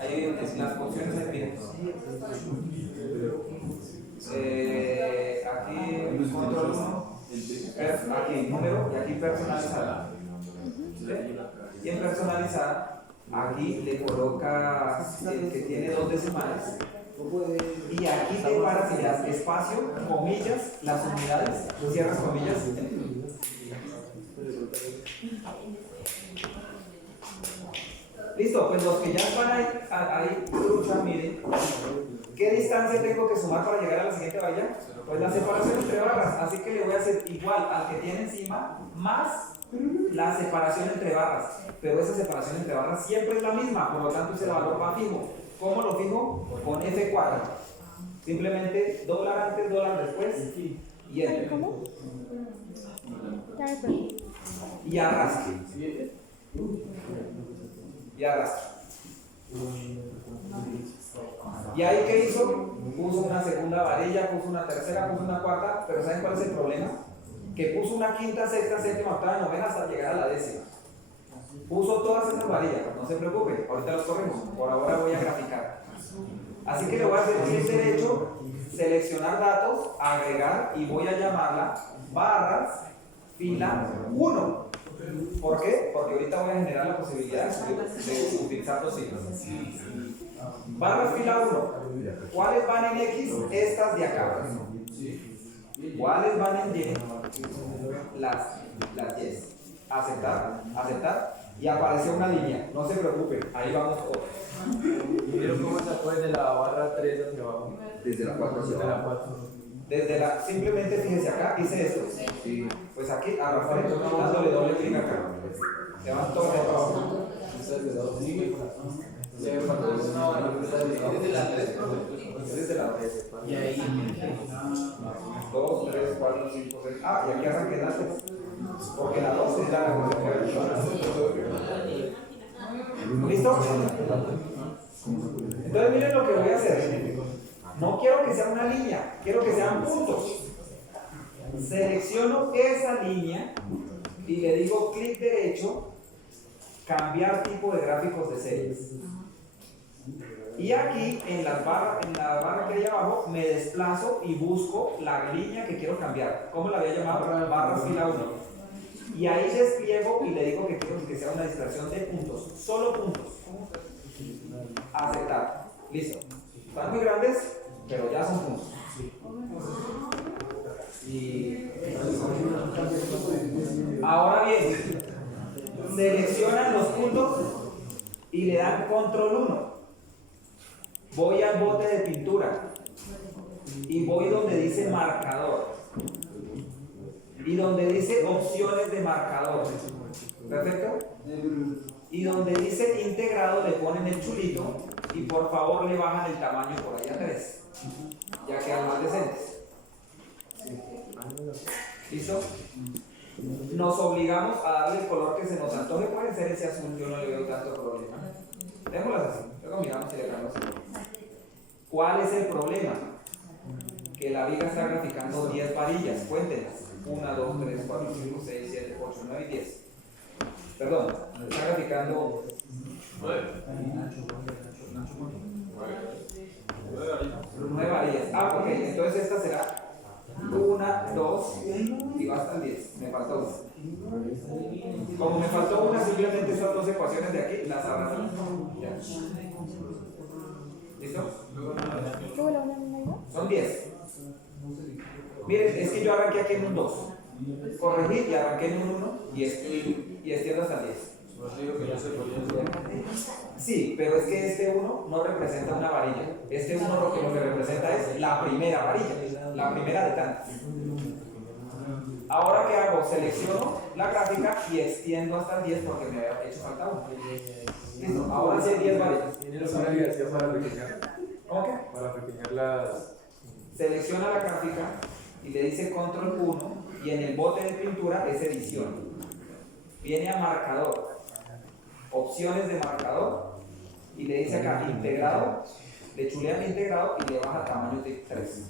Ahí hay las funciones de miren. Aquí control 1, aquí número y aquí personalizada. ¿Sí? Y en personalizada, aquí le colocas el que tiene 2 decimales. Y aquí te paras y le das espacio, comillas, las unidades, cierras comillas. Listo, pues los que ya están ahí trucha, miren, ¿qué distancia tengo que sumar para llegar a la siguiente valla? Pues la separación entre barras, así que le voy a hacer igual al que tiene encima, más la separación entre barras, pero esa separación entre barras siempre es la misma, por lo tanto ese valor va fijo. ¿Cómo lo fijo? Con F4. Simplemente dólar antes, dólar después y enter. ¿Cómo? Ya me perdí. Y arrastre. Y arrastre. ¿Y ahí qué hizo? Puso una segunda varilla, puso una tercera, puso una cuarta, pero ¿saben cuál es el problema? Que puso una quinta, sexta, séptima, octava, novena hasta llegar a la décima. Puso todas esas varillas, no se preocupen, ahorita los corremos, por ahora voy a graficar. Así que le voy a hacer clic derecho, seleccionar datos, agregar y voy a llamarla barras fila 1. ¿Por qué? Porque ahorita voy a generar la posibilidad de utilizar dos signos. Barras fila 1. ¿Cuáles van en X? Estas de acá. ¿Cuáles van en Y? Las Y. Aceptar, aceptar. Y apareció una línea. No se preocupen, ahí vamos todos. ¿Vieron cómo se fue de la barra 3 hacia abajo? Desde la 4 hacia De la abajo. 4. Simplemente fíjense acá, hice esto. Pues aquí arrastré, dándole doble clic acá. Se van todos de abajo. Desde la 3. Y ahí, 2, 3, 4, 5, 6. Ah, y aquí arranqué la 3. Porque la 2 es la ¿listo? Entonces miren lo que voy a hacer. No quiero que sea una línea, quiero que sean puntos. Selecciono esa línea y le digo clic derecho, cambiar tipo de gráficos de series. Y aquí en la barra que hay abajo me desplazo y busco la línea que quiero cambiar. ¿Cómo la voy a llamar? Barra fila 1. Y ahí despliego y le digo que quiero que sea una distracción de puntos, solo puntos. Aceptar. Listo. Están muy grandes, pero ya son puntos. Y ahora bien, seleccionan los puntos y le dan control 1. Voy al bote de pintura y voy donde dice marcador y donde dice opciones de marcador. ¿Perfecto? Y donde dice integrado le ponen el chulito y por favor le bajan el tamaño por ahí a 3. Ya quedan más decentes. ¿Listo? Nos obligamos a darle el color que se nos antoje. Puede ser ese azul, yo no le veo tanto problema. Démoslas así, luego miramos y le damos así. ¿Cuál es el problema? Que la viga está graficando 10 varillas, cuéntenlas. 1, 2, 3, 4, 5, 6, 7, 8, 9 y 10. Perdón, está graficando 9 varillas. Ah, ok, entonces esta será 1, 2 y va hasta el 10. Me faltó una. Como me faltó una, simplemente esas dos ecuaciones de aquí las arrastro. Ya. ¿Listo? Luego la una igual. Son 10. Miren, es que yo arranqué aquí en un 2. Corregí y arranqué en un 1 y extiendo hasta el 10. Sí, pero es que este 1 no representa una varilla. Este 1 lo que representa es la primera varilla, la primera de tantas. Ahora, ¿qué hago? Selecciono la gráfica y extiendo hasta el 10 porque me había hecho falta 1. Listo, ahora sí hay 10 varillas. Para pequeñar. ¿Cómo que? Para pequeñar las. Selecciona la gráfica y le dice control 1 y en el bote de pintura es edición. Viene a marcador, opciones de marcador y le dice acá integrado, le chulea el integrado y le baja tamaño de 3.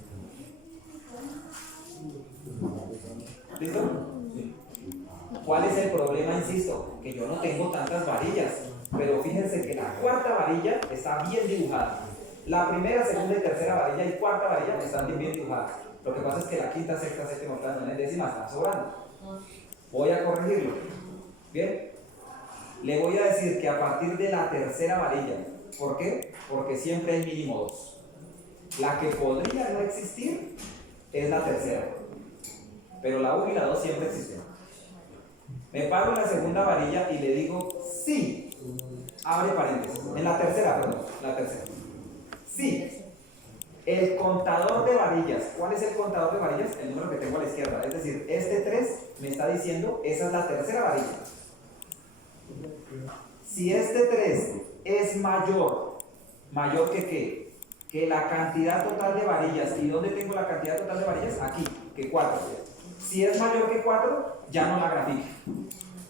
¿Listo? ¿Cuál es el problema? Insisto, que yo no tengo tantas varillas, pero fíjense que la cuarta varilla está bien dibujada. La primera, segunda y tercera varilla y cuarta varilla están bien dibujadas. Lo que pasa es que la quinta, sexta, séptima, octava, novena y décima están sobrando. Voy a corregirlo. Bien. Le voy a decir que a partir de la tercera varilla, ¿por qué? Porque siempre hay mínimo 2. La que podría no existir es la tercera, pero la 1 y la 2 siempre existen. Me paro en la segunda varilla y le digo sí, abre paréntesis, en la tercera, perdón, la tercera. Sí, el contador de varillas. ¿Cuál es el contador de varillas? El número que tengo a la izquierda. Es decir, este 3 me está diciendo, esa es la tercera varilla. Si este 3 es mayor que ¿qué? Que la cantidad total de varillas. ¿Y dónde tengo la cantidad total de varillas? Aquí, que 4. Si es mayor que 4, ya no la grafique.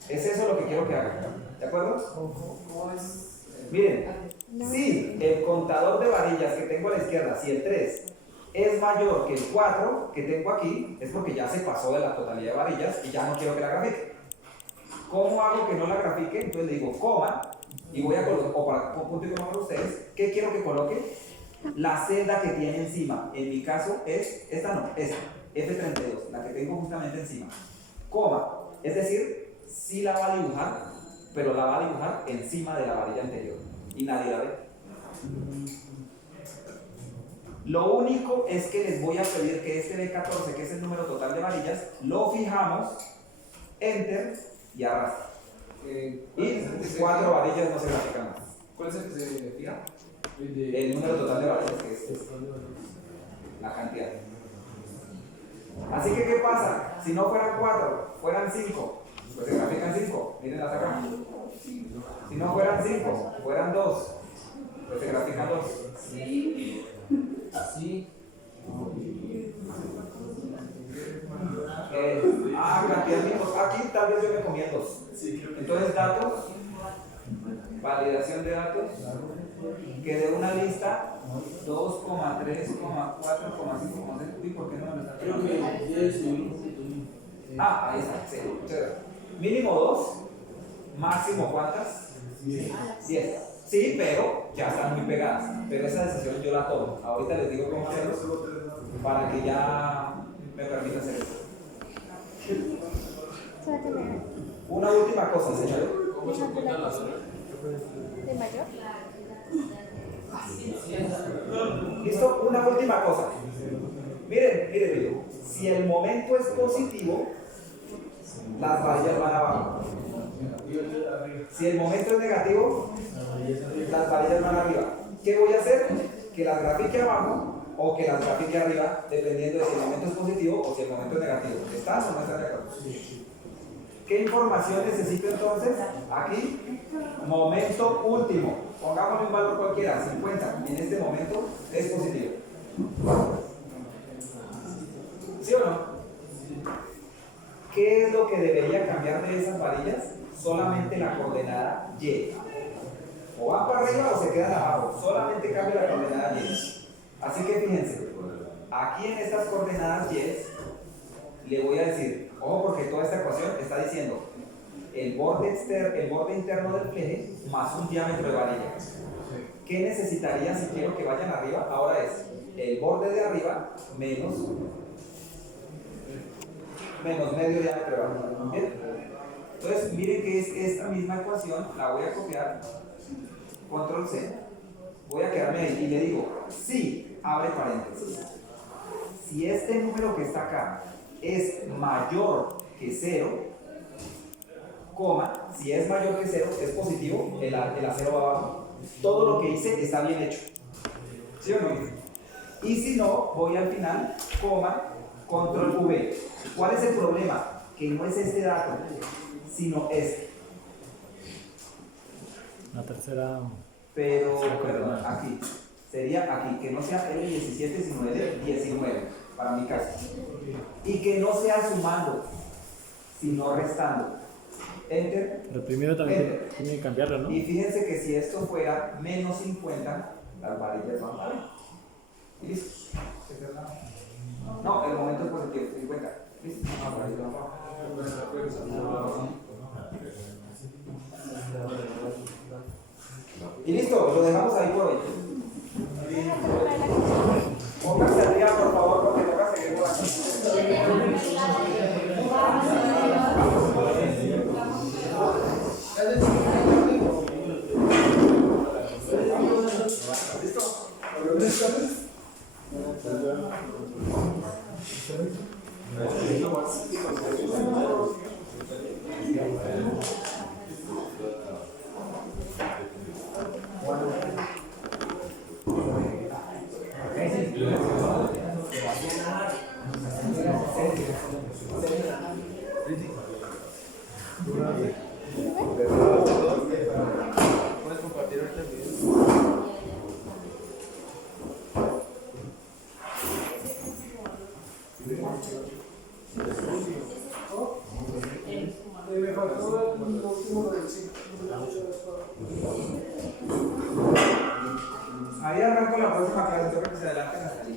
Es eso lo que quiero que haga. ¿De acuerdo? ¿Cómo es? Miren, si el contador de varillas que tengo a la izquierda, si el 3 es mayor que el 4 que tengo aquí, es porque ya se pasó de la totalidad de varillas y ya no quiero que la grafique. ¿Cómo hago que no la grafique? Entonces le digo coma y voy a colocar, o para punto y coma para ustedes, ¿qué quiero que coloque? La celda que tiene encima. En mi caso es, esta no, esta, F32, la que tengo justamente encima. Coma, es decir, sí la va a dibujar, pero la va a dibujar encima de la varilla anterior y nadie la ve. Lo único es que les voy a pedir que este B14, que es el número total de varillas, lo fijamos, enter y arrastra. Y 4 varillas no se grafican más. ¿Cuál es el que se fija? El número total de varillas, que es la cantidad. Así que, ¿qué pasa? Si no fueran 4, fueran 5, pues se grafican 5. Mírenlas acá. Si no fueran 5, fueran 2, pues se grafican 2. Sí. Cantidad mínima. Aquí tal vez yo me comí el 2. Entonces, datos, validación de datos, que de una lista 2,3,4,5,6. Uy, ¿por qué no me está tirando? Ahí está, sí, muchas gracias. Mínimo 2, máximo ¿cuántas? 10. Sí, pero ya están muy pegadas. Pero esa decisión yo la tomo. Ahorita les digo cómo hacerlo para que ya me permita hacer eso. Una última cosa, señores. ¿Cómo se ocultan las horas? ¿De mayor? ¿Listo? Una última cosa. Miren. Si el momento es positivo, las varillas van abajo. Si el momento es negativo, las varillas van arriba. ¿Qué voy a hacer? Que las grafique abajo o que las grafique arriba, dependiendo de si el momento es positivo o si el momento es negativo. ¿Están o no están de acuerdo? ¿Qué información necesito entonces? Aquí, momento último. Pongámosle un valor cualquiera, 50. En este momento es positivo. ¿Sí o no? ¿Qué es lo que debería cambiar de esas varillas? Solamente la coordenada Y. O va para arriba o se quedan abajo. Solamente cambia la coordenada Y. Así que fíjense, aquí en estas coordenadas Y le voy a decir, ojo porque toda esta ecuación está diciendo el borde interno del fleje más un diámetro de varilla. ¿Qué necesitaría si quiero que vayan arriba? Ahora es el borde de arriba menos medio diámetro de varilla. ¿Bien? Entonces miren que es esta misma ecuación, la voy a copiar control C, voy a quedarme ahí y le digo, si, abre paréntesis, si este número que está acá es mayor que 0, coma, si es mayor que 0, es positivo, el acero va abajo. Todo lo que hice está bien hecho. ¿Sí o no? Y si no, voy al final, coma, control V. ¿Cuál es el problema? Que no es este dato, sino este. La tercera. Pero, perdón, aquí. Sería aquí, que no sea L17, sino L19, para mi caso. Y que no sea sumando, sino restando. Enter. Pero primero también tiene que cambiarlo, ¿no? Y fíjense que si esto fuera menos 50, las varillas van para. Y listo. No, el momento es positivo, 50. Listo. Las varillas van para. Y listo, lo dejamos ahí por hoy. Pónganse al día, por favor, porque toca seguir jugando. ¿Puedes compartir ahorita el video? Me faltó el último del 5. Ahí arranco la próxima clase, creo que se adelanten hasta el